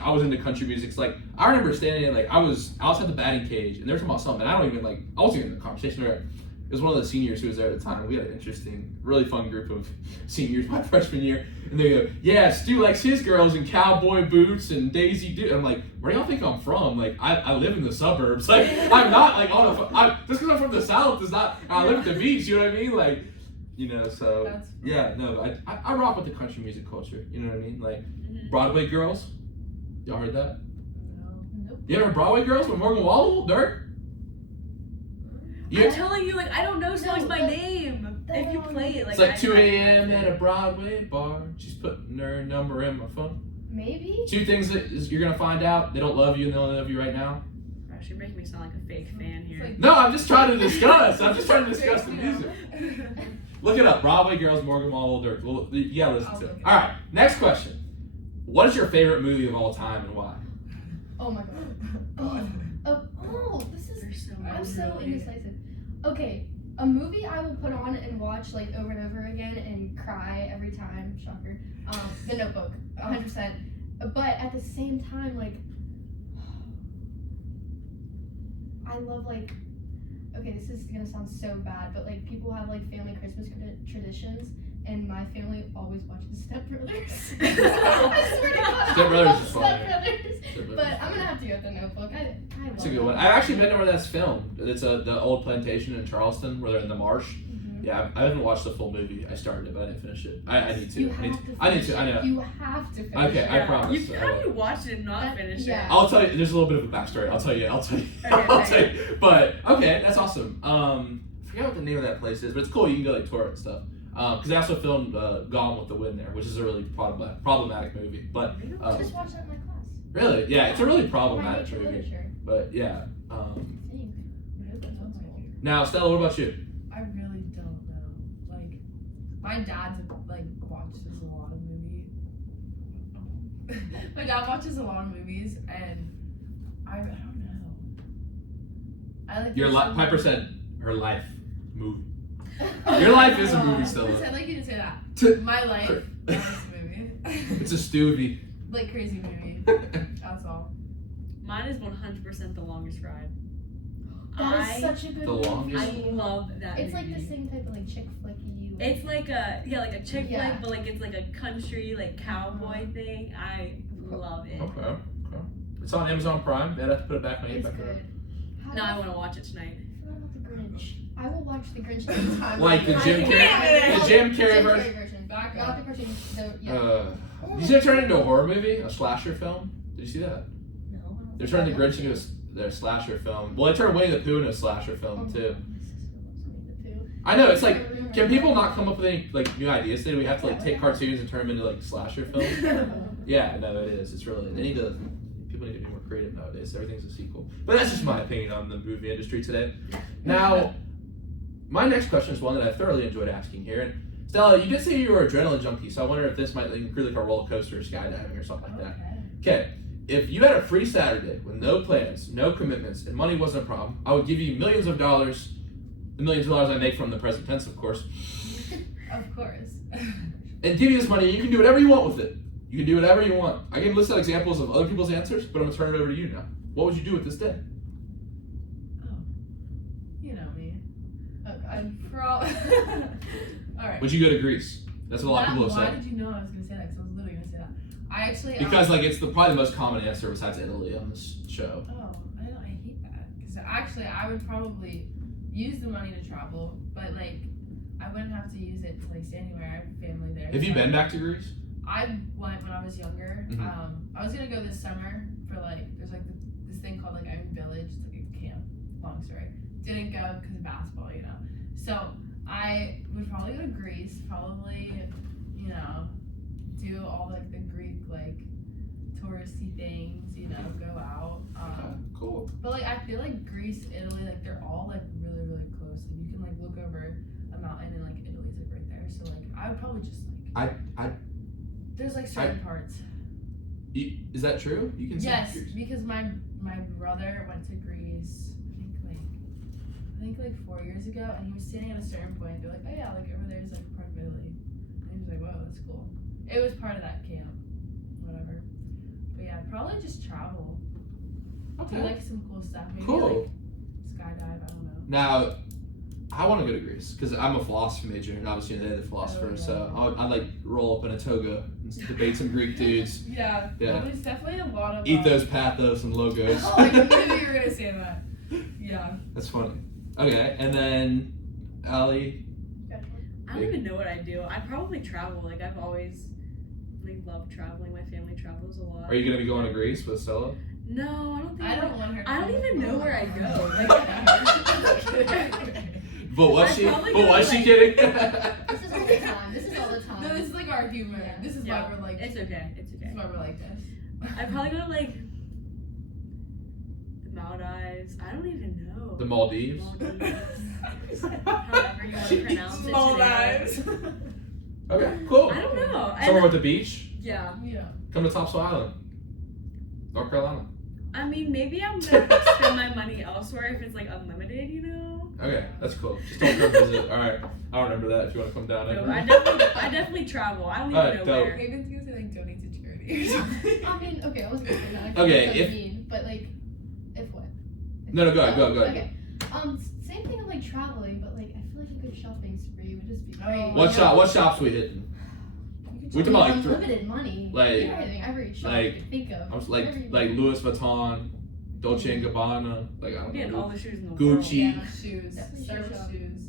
I was into country music. So, like, I remember standing like I was outside the batting cage, and they were talking about something, and I don't even like I wasn't even in the conversation. Right? It was one of the seniors who was there at the time. We had an interesting, really fun group of seniors my freshman year, and they go, "Yeah, Stu likes his girls in cowboy boots and Daisy Duke." I'm like, "Where do y'all think I'm from? Like, I live in the suburbs. Like, I'm not like on just because I'm from the South does not. I live at the beach. You know what I mean? Like, you know. So That's yeah, no, I rock with the country music culture. You know what I mean? Like Mhm. Broadway girls. Y'all heard that? No. Nope. You ever heard Broadway girls with Morgan Wallen? Dirk? I'm Yeah. telling you, like I don't know songs by the- name. If you play it, like It's like I 2 know a.m. it. at a Broadway bar. She's putting her number in my phone. Maybe. Two things that you're gonna find out: they don't love you, and they only love you right now. Gosh, you're making me sound like a fake fan It's here. like- No, I'm just trying to discuss. I'm just trying to discuss the music. Look it up. Broadway girls, Morgan Wallen, Dirk. Well, you gotta listen I'll to it. look it All right. Next question. What is your favorite movie of all time and why? Oh my god. This is. There's so I'm many. so really- indecisive. Okay, a movie I will put on and watch like over and over again and cry every time. Shocker. The Notebook, 100%. But at the same time, like, I love like. Okay, this is gonna sound so bad, but like people have like family Christmas traditions, and my family always watches Step Brothers. I swear to God, Step I Brothers love is Step funny. Brothers. Step Brothers But is I'm funny. gonna have to go with the Notebook. I love It's a good that one. I've actually been to where that's filmed. It's the old plantation in Charleston where they're in the marsh. Mhm. Yeah, I haven't watched the full movie. I started it, but I didn't finish it. I need to. You I have need to to. finish I need to. I know. it. You have to finish Okay, it. I promise. You can probably watch it and not finish yeah. it. I'll tell you. There's a little bit of a backstory. I'll tell you. I'll tell you. I'll tell you. But okay, that's awesome. I forget what the name of that place is, but it's cool. You can go like tour it and stuff. Because they also filmed Gone with the Wind there, which is a really problematic movie. But I just watched that in my class. really, yeah, it's a really My problematic nature movie. literature. But yeah. Dang. Now, Stella, what about you? I really don't know. Like, my dad's like watches a lot of movies. My dad watches a lot of movies, and I don't know. I like Your there's some- Piper said her life movie. Your life is a movie, I Stella. like you to say that. T- My life is a movie. It's a Stuvie. Like crazy movie. That's all. Mine is 100% The Longest Ride. That is such a good The movie. Longest- I love that It's movie. like the same type of like chick flicky. It's like a chick Yeah. flick, but like it's like a country like cowboy thing. I love it. Okay. It's on Amazon Prime. They'd have to put it back on It's eBay. good. Now I want to watch it tonight. I forgot about the Grinch. I will watch the Grinch anytime. Like the Jim Carrey, the Jim Carrey version. Back Not up. the cartoon. Yeah. You see it turn into a horror movie, a slasher film? Did you see that? No. I don't They're think turning I the know. Grinch into their slasher film. Well, they turned Winnie the Pooh into a slasher film too. My sister loves Winnie the Pooh. I know. It's like, can people not come up with any like new ideas today? We have to like take cartoons and turn them into like slasher films. Yeah, no, it is. It's really. People need to be more creative nowadays. Everything's a sequel. But that's just my opinion on the movie industry today. Now, my next question is one that I thoroughly enjoyed asking here. And Stella, you did say you were an adrenaline junkie, so I wonder if this might include like a roller coaster or skydiving or something like that. Okay, if you had a free Saturday with no plans, no commitments, and money wasn't a problem, I would give you millions of dollars, the millions of dollars I make from the present tense, of course, Of course. and give you this money, and you can do whatever you want with it. You can do whatever you want. I can list out examples of other people's answers, but I'm gonna turn it over to you now. What would you do with this day? You know me. Okay. I'd Alright. Would you go to Greece? That's what a lot of people have Why said. did you know I was gonna say that? Because I was literally gonna say that. I actually Because like it's probably the most common answer besides Italy on this show. I hate that. Because actually, I would probably use the money to travel, but like, I wouldn't have to use it to like stay anywhere. I have family there. Have you so- been back to Greece? I went when I was younger. Mhm. I was gonna go this summer for like, there's like this thing called like Iron Village. It's like a camp. Long story. Didn't go because of basketball, you know. So I would probably go to Greece. Probably, you know, do all like the Greek like touristy things. You know, go out. Okay, cool. But like I feel like Greece, Italy, like they're all like really really close. coast. Like you can like look over a mountain and like Italy's like right there. So like I would probably just like there's like certain parts. Is that true? You can see Yes, pictures. because my brother went to Greece. I think like 4 years ago, and he was standing at a certain point. They're like, oh yeah, like over there's like part of Italy. And he was like, whoa, that's cool. It was part of that camp, whatever. But yeah, probably just travel. Okay. Do like some cool stuff. Maybe Cool. like skydive. I don't know. Now, I want to go to Greece because I'm a philosophy major, and obviously they're the philosophers. Oh, yeah. So I'd like roll up in a toga and debate some Greek dudes. Yeah. Yeah. There's definitely a lot of Eat those pathos and logos. Oh, I knew you were gonna say that. Yeah. That's funny. Okay, and then Allie. I don't even know what I do. I probably travel. Like I've always like loved traveling. My family travels a lot. Are you gonna be going to Greece with Stella? No, I don't think. I don't want her. I don't even know where I go. But was I'd she? probably But go, was she like- kidding? This is all the time. This is all the time. No, this is like our humor. Yeah. This is Yeah. why we're like. It's okay. It's This okay. is why we're like this. I'd probably go to like the Maldives. I don't even know. The Maldives. Maldives. However you want to pronounce it. Small today. lives. Okay, cool. I don't know. Somewhere with the beach. Yeah. Yeah. Come to Topsail Island, North Carolina. I mean, maybe I'm gonna spend my money elsewhere if it's like unlimited, you know. Okay, that's cool. Just don't come visit. All right, I'll remember that if you want to come down. No, ever. I definitely travel. I don't even Alright, know dope. where. Raven's gonna say like donate to charity or something. I mean, okay, I wasn't gonna say that. Okay, That's if- mean, but like, if what? No, go ahead. Okay. Same thing of like traveling, but like I feel like a good shopping spree would just be great. Oh, What shops we hitting? We talking about like unlimited money. like- everything, every shop like- you could think of. I was like Every- Louis Vuitton, Dolce and Gabbana, like I don't I'm getting know, all the shoes in the Gucci. world. Shoes. Definitely Service shoe shoes.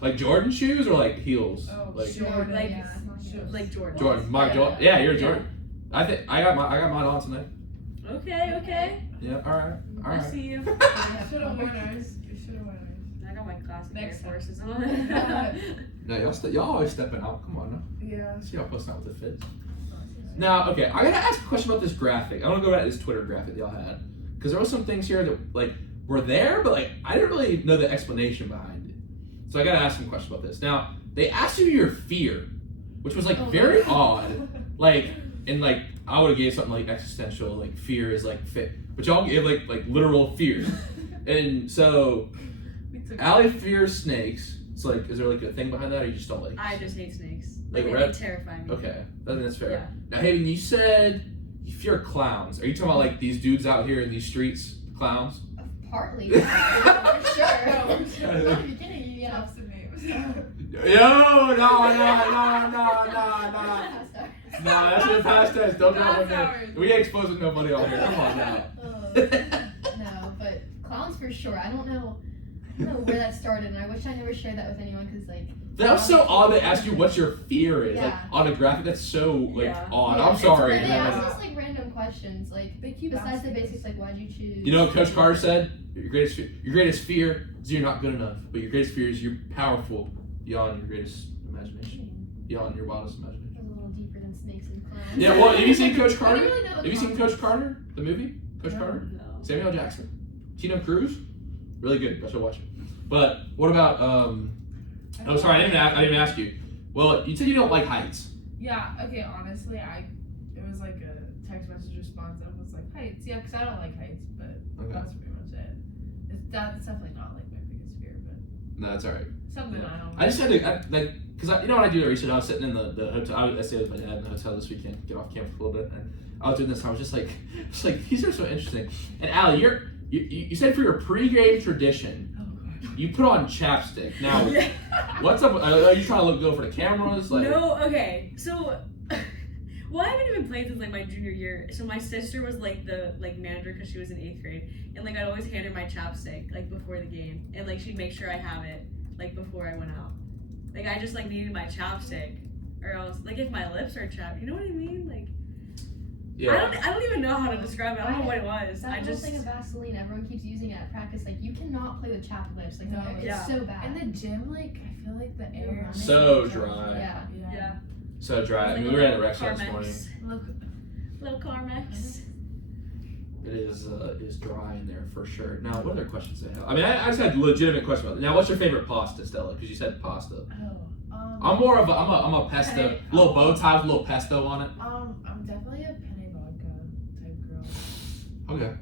like Jordan shoes or like heels. Oh, Like Jordan. Like- yeah. Shoes. Like Jordan. Jordan, Mark Jordan. Yeah, you're a Jordan. I think I got mine on tonight. Okay. Yeah, all right. I see you. You should have worn ours. You should have worn ours. I got my classic Next Air time. Forces on. No, y'all always stepping out. Come on now. Yeah. See y'all posting out with the fits. Now, okay, I gotta ask a question about this graphic. I want to go back to this Twitter graphic y'all had because there were some things here that like were there, but like I didn't really know the explanation behind it. So I gotta ask some questions about this. Now, they asked you your fear, which was like very odd. Like, and like I would have gave something like existential, like fear is like fit, but y'all gave like literal fear. And so, Allie fears snakes. So like, is there like a thing behind that, or you just don't like? I just hate snakes. Like They red? terrify me. Okay, I think that's fair. Yeah. Now, Hayden, you said you fear clowns. Are you talking about like these dudes out here in these streets, clowns? Partly, for sure. No. From the beginning, yeah. Chops and names. Yo, no. No, that's your past tense. Don't drop That's it. ours. We ain't exposing nobody on here. Come on now. No, but clowns for sure. I don't know where that started, and I wish I never shared that with anyone because like. That was so odd. They asked you what your fear is, like Yeah. on a graphic. That's so like Yeah. odd. Yeah, I'm sorry. They And then, ask like, us like random questions, like They keep besides the asking. basics, like why'd you choose? you know what Coach Carter said? Your greatest fear is you're not good enough, but your greatest fear is you're powerful beyond your greatest imagination, beyond your wildest imagination. That's a little deeper than snakes and clowns. Yeah. Well, have you seen Coach I Carter? don't really know Have you seen clowns. Coach Carter, the movie? Coach Carter? No. Samuel Jackson, Tino Cruz, really good. I should watch it. But what about Oh, sorry, I didn't even ask you. Well, you said you don't like heights. Yeah. Okay. Honestly, it was like a text message response. I was like heights. Yeah, because I don't like heights, but Okay. that's pretty much it. That's definitely not like my biggest fear, but No, that's all right. something I don't. I just had to because you know what I do the research. I was sitting in the hotel. I stayed with my dad in the hotel this weekend. Get off campus a little bit, and I was doing this. I was just like these are so interesting. And Allie, you said for your pre-game tradition, you put on chapstick. Now, Yeah. what's up? Are you trying to look good for the cameras? Like, No, okay. So, well, I haven't even played since like my junior year. So my sister was like the manager because she was in 8th grade, and like I'd always hand her my chapstick like before the game, and like she'd make sure I have it like before I went out. Like I just like needed my chapstick, or else like if my lips are chapped, you know what I mean? Like yeah. I don't even know how to describe it. I don't know what it was. That I whole just thing of Vaseline, everyone keeps using it at practice. Like you cannot play with chapped lips. Like No, it's yeah. so bad. In the gym, like I feel like the air. is So so dry. Yeah. yeah. So dry. I Like mean, a we were at a little rec shop this Carmex. morning. Look. Little Carmex. It is dry in there for sure. Now, what other questions do I have? I mean, I just had legitimate questions about it. Now, what's your favorite pasta, Stella? Because you said pasta. I'm more of I'm a pesto, Penne. little bow tie with a little pesto on it. I'm definitely a penne vodka type girl. Okay.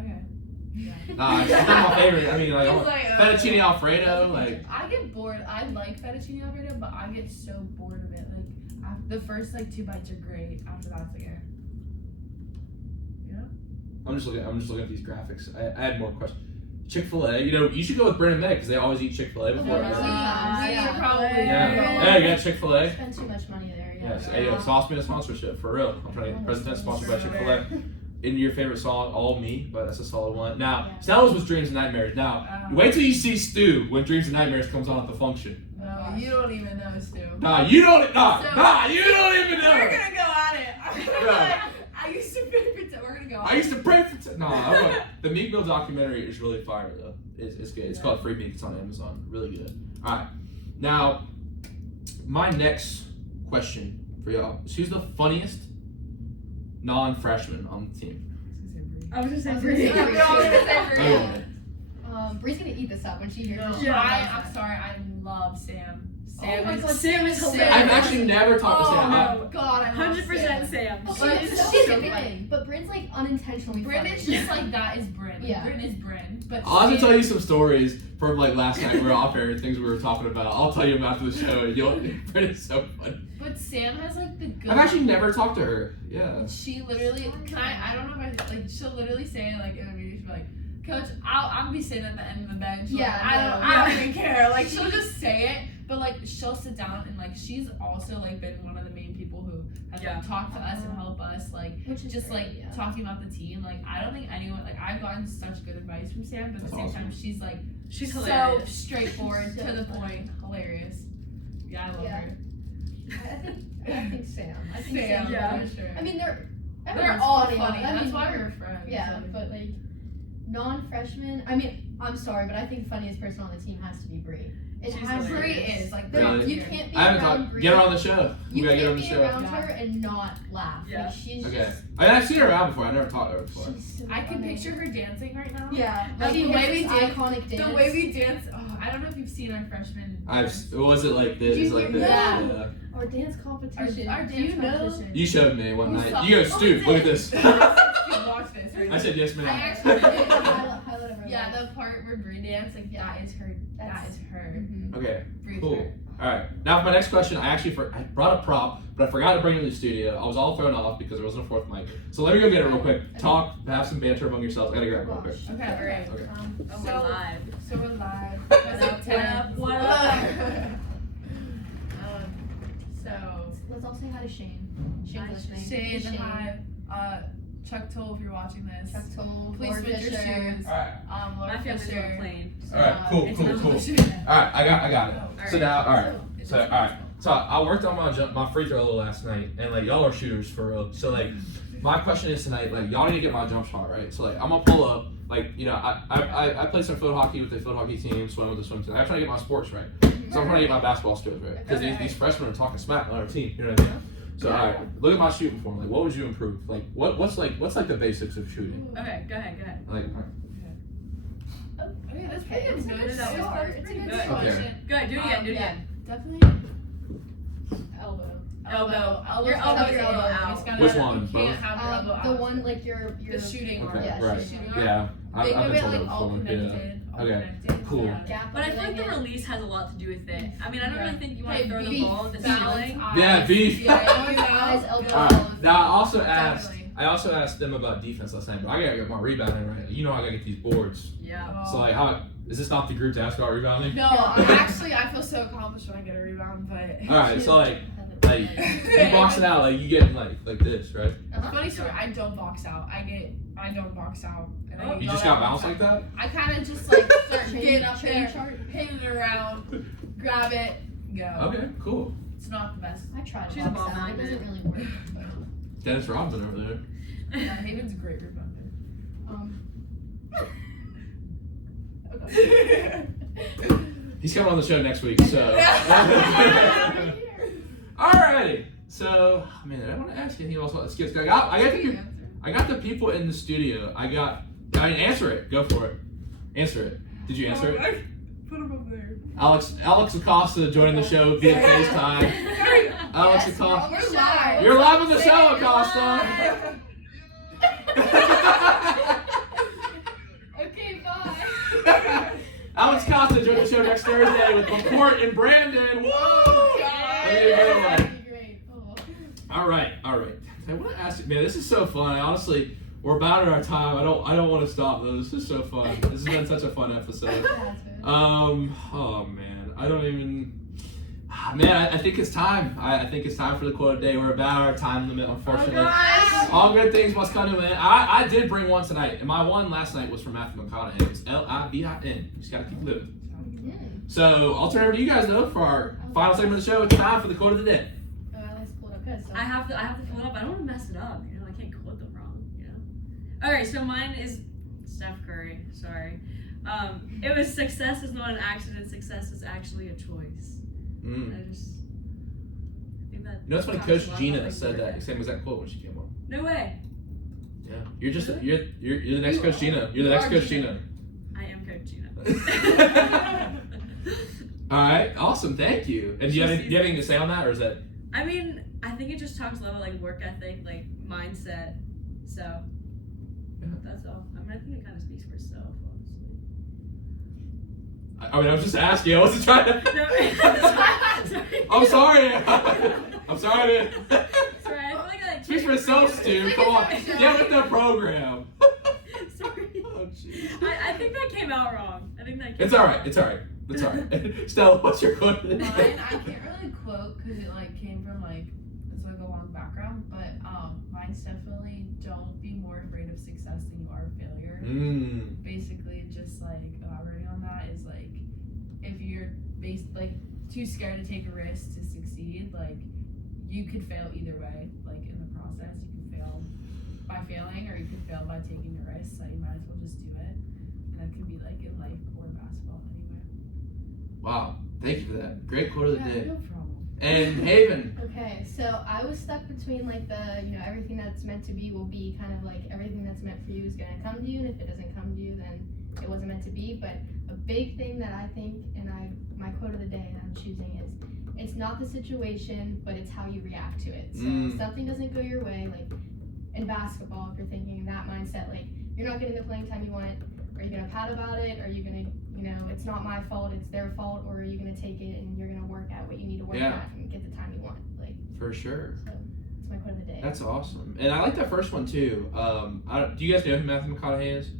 Okay. Yeah. It's not my favorite. I mean, like, It's like, fettuccine alfredo, like. I get bored. I like fettuccine alfredo, but I get so bored of it. Like the first like 2 bites are great. After that, it's like, I'm just looking at these graphics. I had more questions. Chick-fil-A, you should go with Bryn and Meg because they always eat Chick-fil-A before. Yeah. probably. Yeah, you got Chick-fil-A. Spend too much money there. Yeah. Yes, hey, sauce me a sponsorship for real. I'm trying to get President sponsored by Chick-fil-A. In your favorite song, All Me, but that's a solid one. Now, Stella's was Dreams and Nightmares. Now, wait till you see Stu when Dreams and Nightmares comes on at the function. No, you don't even know, Stu. You don't even know. We're gonna go at it. Yeah. I used to pray for. We're gonna go. I used to pray for. The Meek Mill documentary is really fire though. It's good. It's called Free Meek. It's on Amazon. Really good. All right. Now, my next question for y'all is: who's the funniest non-freshman on the team? I was just saying Bree. Bree. Bree's gonna eat this up when she hears this. I'm sorry. I love Sam. Oh my God, Sam is hilarious. I've actually never talked to Sam. Oh God, I love 100% Sam. She's so funny. But Bryn's like unintentionally Bryn funny. is just like that is Bryn. Yeah. Bryn is Bryn. But I'll have to tell you some stories from like last night. We were off air and things we were talking about. I'll tell you them after the show. Bryn is so funny. But Sam has like the good. I've actually never talked to her. Yeah. She literally I don't know if I like. She'll literally say it like in a meeting. She'll be like, Coach, I'll be sitting at the end of the bench. Like, I don't even care. Like she'll just say it. But like she'll sit down and like she's also like been one of the main people who has like talked to us and helped us like just great, like talking about the team. Like I don't think anyone like I've gotten such good advice from Sam, but at the same time she's like she's so hilarious. straightforward to the point, hilarious. Yeah, I love her. I think Sam. I think Sam, Sam. for sure. I mean They're everyone's all funny. funny. I mean, That's why we're friends. Yeah, but like non-freshmen. I mean, I'm sorry, but I think funniest person on the team has to be Bree. It She's has Bree hilarious. is like Really? You can't be I haven't around talked. Bree. Get her on the show. We You gotta get her on can't the be show. around her and not laugh. Yeah. Like she's Okay. just. I mean, I've seen her around before. I never talked to her before. She's so I can funny. picture her dancing right now. Yeah, Like, she the way hits we this dance- iconic dance. The way we dance, I don't know if you've seen our freshman. Was it like this? Did you Like hear this? that? Yeah. Our dance competition. Our Do you dance know? competition. You showed me one We night. saw- You go, Oh, Stu, we look at did. this. Watch this. Right I said yes, I ma'am. actually did. Highlight of her Yeah, life. the part where Bree danced, like that is her. That That's- is her. Mhm. Okay, Bree's cool. her. All right. Now for my next question, I brought a prop, but I forgot to bring it to the studio. I was all thrown off because there wasn't a fourth mic. So let me go get it real quick. Talk, have some banter among yourselves. I gotta grab it real quick. Okay, alright. Okay. Oh, So- we're live. So we're live. What up? So Let's all say hi to Shane. Shane's Hi, listening. Shane, hi. Chuck Toll, if you're watching this. Chuck Toll, Please Lord switch your Fisher. shoes. Alright. Lord My family's on a Fisher. plane. Alright, cool, It's cool, not cool. Loutsion. Alright, I got it. Alright. So now, alright. So alright. So I worked on my free throw a little last night, and like y'all are shooters for real. So like, my question is tonight, like y'all need to get my jump shot right. So like, I'm gonna pull up. Like I play some field hockey with the field hockey team, swim with the swim team. I'm trying to get my sports right. So I'm trying to get my basketball skills right. Because these freshmen are talking smack on our team. You know what I mean? So alright, look at my shooting form. Like, what would you improve? Like, what's the basics of shooting? Okay, go ahead. Like, Okay, that's Okay, pretty it's good. a good That was start. pretty It's a good. good start. question. Go ahead, do it again, do it Yeah, again. definitely. Elbow. Elbow. Your elbow's Your elbow elbow. out. It's gotta- Which you one? can't have your elbow The out. one like your The shooting arm. okay, Yeah, right. Shooting arm. Yeah, I've Think of been it told that like all before. Yeah. connected. All Okay, connected. cool. Yeah. gap. But I feel like the like release has a lot to do with it. I mean, I don't really think you want to Hey, throw the beef, ball at the balance, ceiling. eyes. Yeah, beef. Yeah, you know. eyes, elbow. Alright. Now I also Definitely. asked them about defense last night, but I gotta get my rebounding right. You know I gotta get these boards. Yeah. So like, how is this not the group to ask about rebounding? No, I feel so accomplished when I get a rebound, but. All right, so like you box it out, like you get like this, right? Funny story, I don't box out. I don't box out. And I You go just out got bounced like that? I kind of just like start getting up training there, chart. hitting it around, grab it, go. Okay, cool. It's not the best. I tried She's to a box ball out. It magnet. doesn't really work. Dennis Robinson over there. Yeah, Haven's a great rebounder. Okay. He's coming on the show next week, so. Alrighty. So, I mean, I want to ask you anything else about the skills. I got I got the people in the studio. Answer it. Go for it. Answer it. Did you answer it? Put him up there. Alex Acosta joining the show via FaceTime. Alex Acosta. We're live. You're live on the show, Acosta. Okay, bye. Alex Acosta joining the show next Thursday with LaPorte and Brandon. Woo! Great. All right. I want to ask you, man, this is so fun. Honestly, we're about at our time. I don't want to stop though. This is so fun. This has been such a fun episode. Oh man, I don't even. Man, I think it's time. I think it's time for the quote of the day. We're about our time limit, unfortunately. All good things must come to an end. I did bring one tonight, and my one last night was from Matthew McConaughey. It was Livin. You just gotta keep living. So I'll turn it over to you guys though for our final segment of the show. It's time for the quote of the day. Oh, I like to pull it up. Good. So I have to pull it up. I don't want to mess it up. You know, I can't quote them wrong. You know. All right, so mine is Steph Curry. Sorry. It was success is not an accident. Success is actually a choice. I think that. You know, it's funny. Coach Gina said that same exact quote when she came on. No way. Yeah, you're just you're the next Coach Gina. You're the next Coach Gina. I am Coach Gina. All right, awesome. Thank you. And do you have anything to say on that, or is that? I mean, I think it just talks about like work ethic, like mindset. So that's all. I mean, I think it kind of speaks for itself, honestly. I was just asking. I wasn't trying to. I'm sorry. I'm sorry, man. Sorry, I feel like I Speaks for itself, Stu. Come on, get with the program. Sorry. Oh, jeez. I think that came out wrong. I think that. It's all right. It's all right. Stella, what's your quote? Mine, I can't really quote because it like came from like it's like a long background, but mine's definitely don't be more afraid of success than you are of failure. Basically, just like elaborating on that is like if you're too scared to take a risk to succeed, like you could fail either way. Like in the process, you could fail by failing, or you could fail by taking a risk. So you might as well just do it, and that could be like in life or basketball anyway. Wow, thank you for that. Great quote of the day. No problem. And Haven. Okay, so I was stuck between like the, everything that's meant to be will be, kind of like everything that's meant for you is going to come to you, and if it doesn't come to you, then it wasn't meant to be. But a big thing that I think, and my quote of the day that I'm choosing is, it's not the situation, but it's how you react to it. So if something doesn't go your way, like in basketball, if you're thinking in that mindset, like you're not getting the playing time you want, are you going to pout about it? Are you going to, it's not my fault, it's their fault, or are you going to take it and you're going to work at what you need to work at and get the time you want? Like, for sure. So it's my quote of the day. That's awesome. And I like that first one too. Do you guys know who Matthew McConaughey is?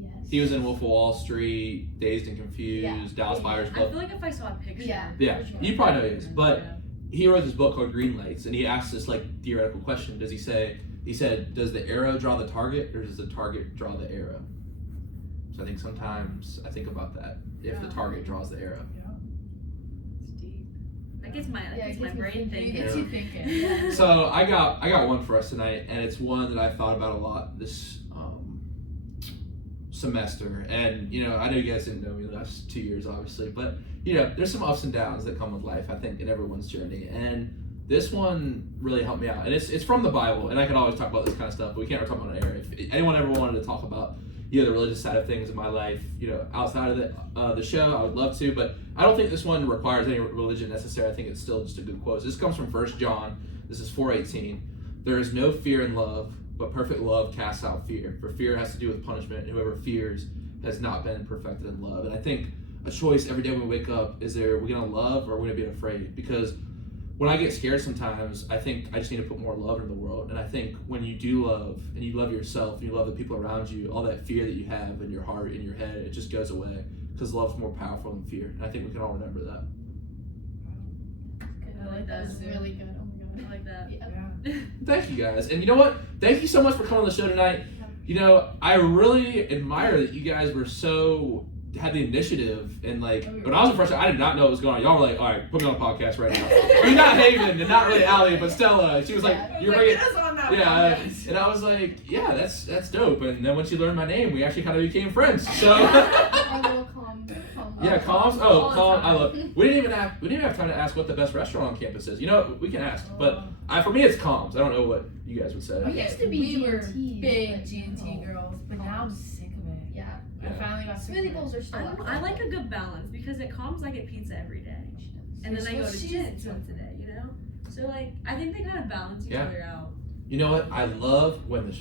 Yes. He was in Wolf of Wall Street, Dazed and Confused, Dallas Buyers I Club. feel like if I saw a picture. Yeah. You probably know who he is. But he wrote this book called Green Lights, and he asked this like theoretical question. He said, does the arrow draw the target, or does the target draw the arrow? So I think sometimes I think about that. If the target draws the arrow. It's deep. That gets my brain thinking. It gets you thinking. So I got one for us tonight, and it's one that I've thought about a lot this semester. And I know you guys didn't know me the last 2 years, obviously, but there's some ups and downs that come with life, I think, in everyone's journey. And this one really helped me out, and it's from the Bible. And I can always talk about this kind of stuff, but we can't talk about it on air. If anyone ever wanted to talk about the religious side of things in my life, outside of the show, I would love to, but I don't think this one requires any religion necessary. I think it's still just a good quote. So this comes from 1 John. This is 4:18. There is no fear in love, but perfect love casts out fear. For fear has to do with punishment, and whoever fears has not been perfected in love. And I think a choice every day when we wake up is, are we going to love or are we going to be afraid? Because when I get scared sometimes, I think I just need to put more love into the world. And I think when you do love, and you love yourself, and you love the people around you, all that fear that you have in your heart, in your head, it just goes away. Because love's more powerful than fear. And I think we can all remember that. I like that. That was really good. Oh my god. I like that. Yeah. Thank you guys. And you know what? Thank you so much for coming on the show tonight. I really admire that you guys were had the initiative, and when I was a freshman, I did not know what was going on. Y'all were like, all right, put me on a podcast right now. I mean, not Haven and not really Allie, but Stella. She was like, you're bringing. Get us on Yeah, and I was like, yeah, that's dope. And then when she learned my name, we actually kind of became friends. So Our little calm. yeah, Calms. Oh, Calm. I love. We didn't even have time to ask what the best restaurant on campus is. You know, we can ask, but for me, it's Calms. I don't know what you guys would say. We used to be we were G&Ts, big but G&T girls, but now I'm sick of it. Yeah. I finally got sick of Smoothie it. bowls are still up. I like a good balance because at Calms I get pizza every day, and then I go to Jits once a day. You know, so like I think they kind of balance each other out. You know what? I love when the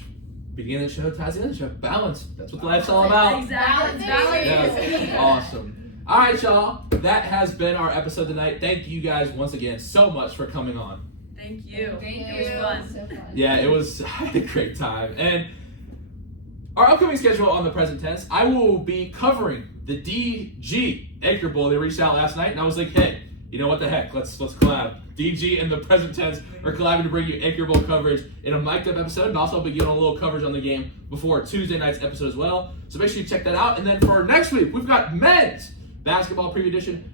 beginning of the show ties in the show. Balance. That's what life's all about. Exactly. Balance is key. Awesome. All right, y'all. That has been our episode tonight. Thank you guys once again so much for coming on. Thank you. Thank It was you. fun. So fun. Yeah, it was. I had a great time. And our upcoming schedule on the present tense, I will be covering the DG Anchor Bowl. They reached out last night, and I was like, hey, you know what the heck? Let's collab. DG and the present tense are collabing to bring you Anchor Bowl coverage in a mic'd up episode, and also be giving a little coverage on the game before Tuesday night's episode as well. So make sure you check that out. And then for next week, we've got men's basketball preview edition.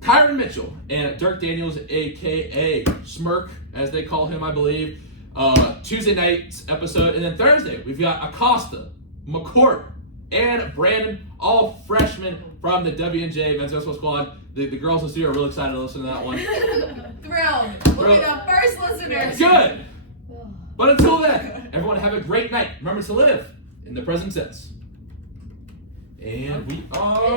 Kyron Mitchell and Dirk Daniels, a.k.a. Smirk, as they call him, I believe. Tuesday night's episode. And then Thursday, we've got Acosta, McCourt, and Brandon, all freshmen from the W&J Men's Basketball Squad. The girls in the studio are really excited to listen to that one. Thrilled. We'll be the first listeners. Good. But until then, everyone have a great night. Remember to live in the present tense. And we are...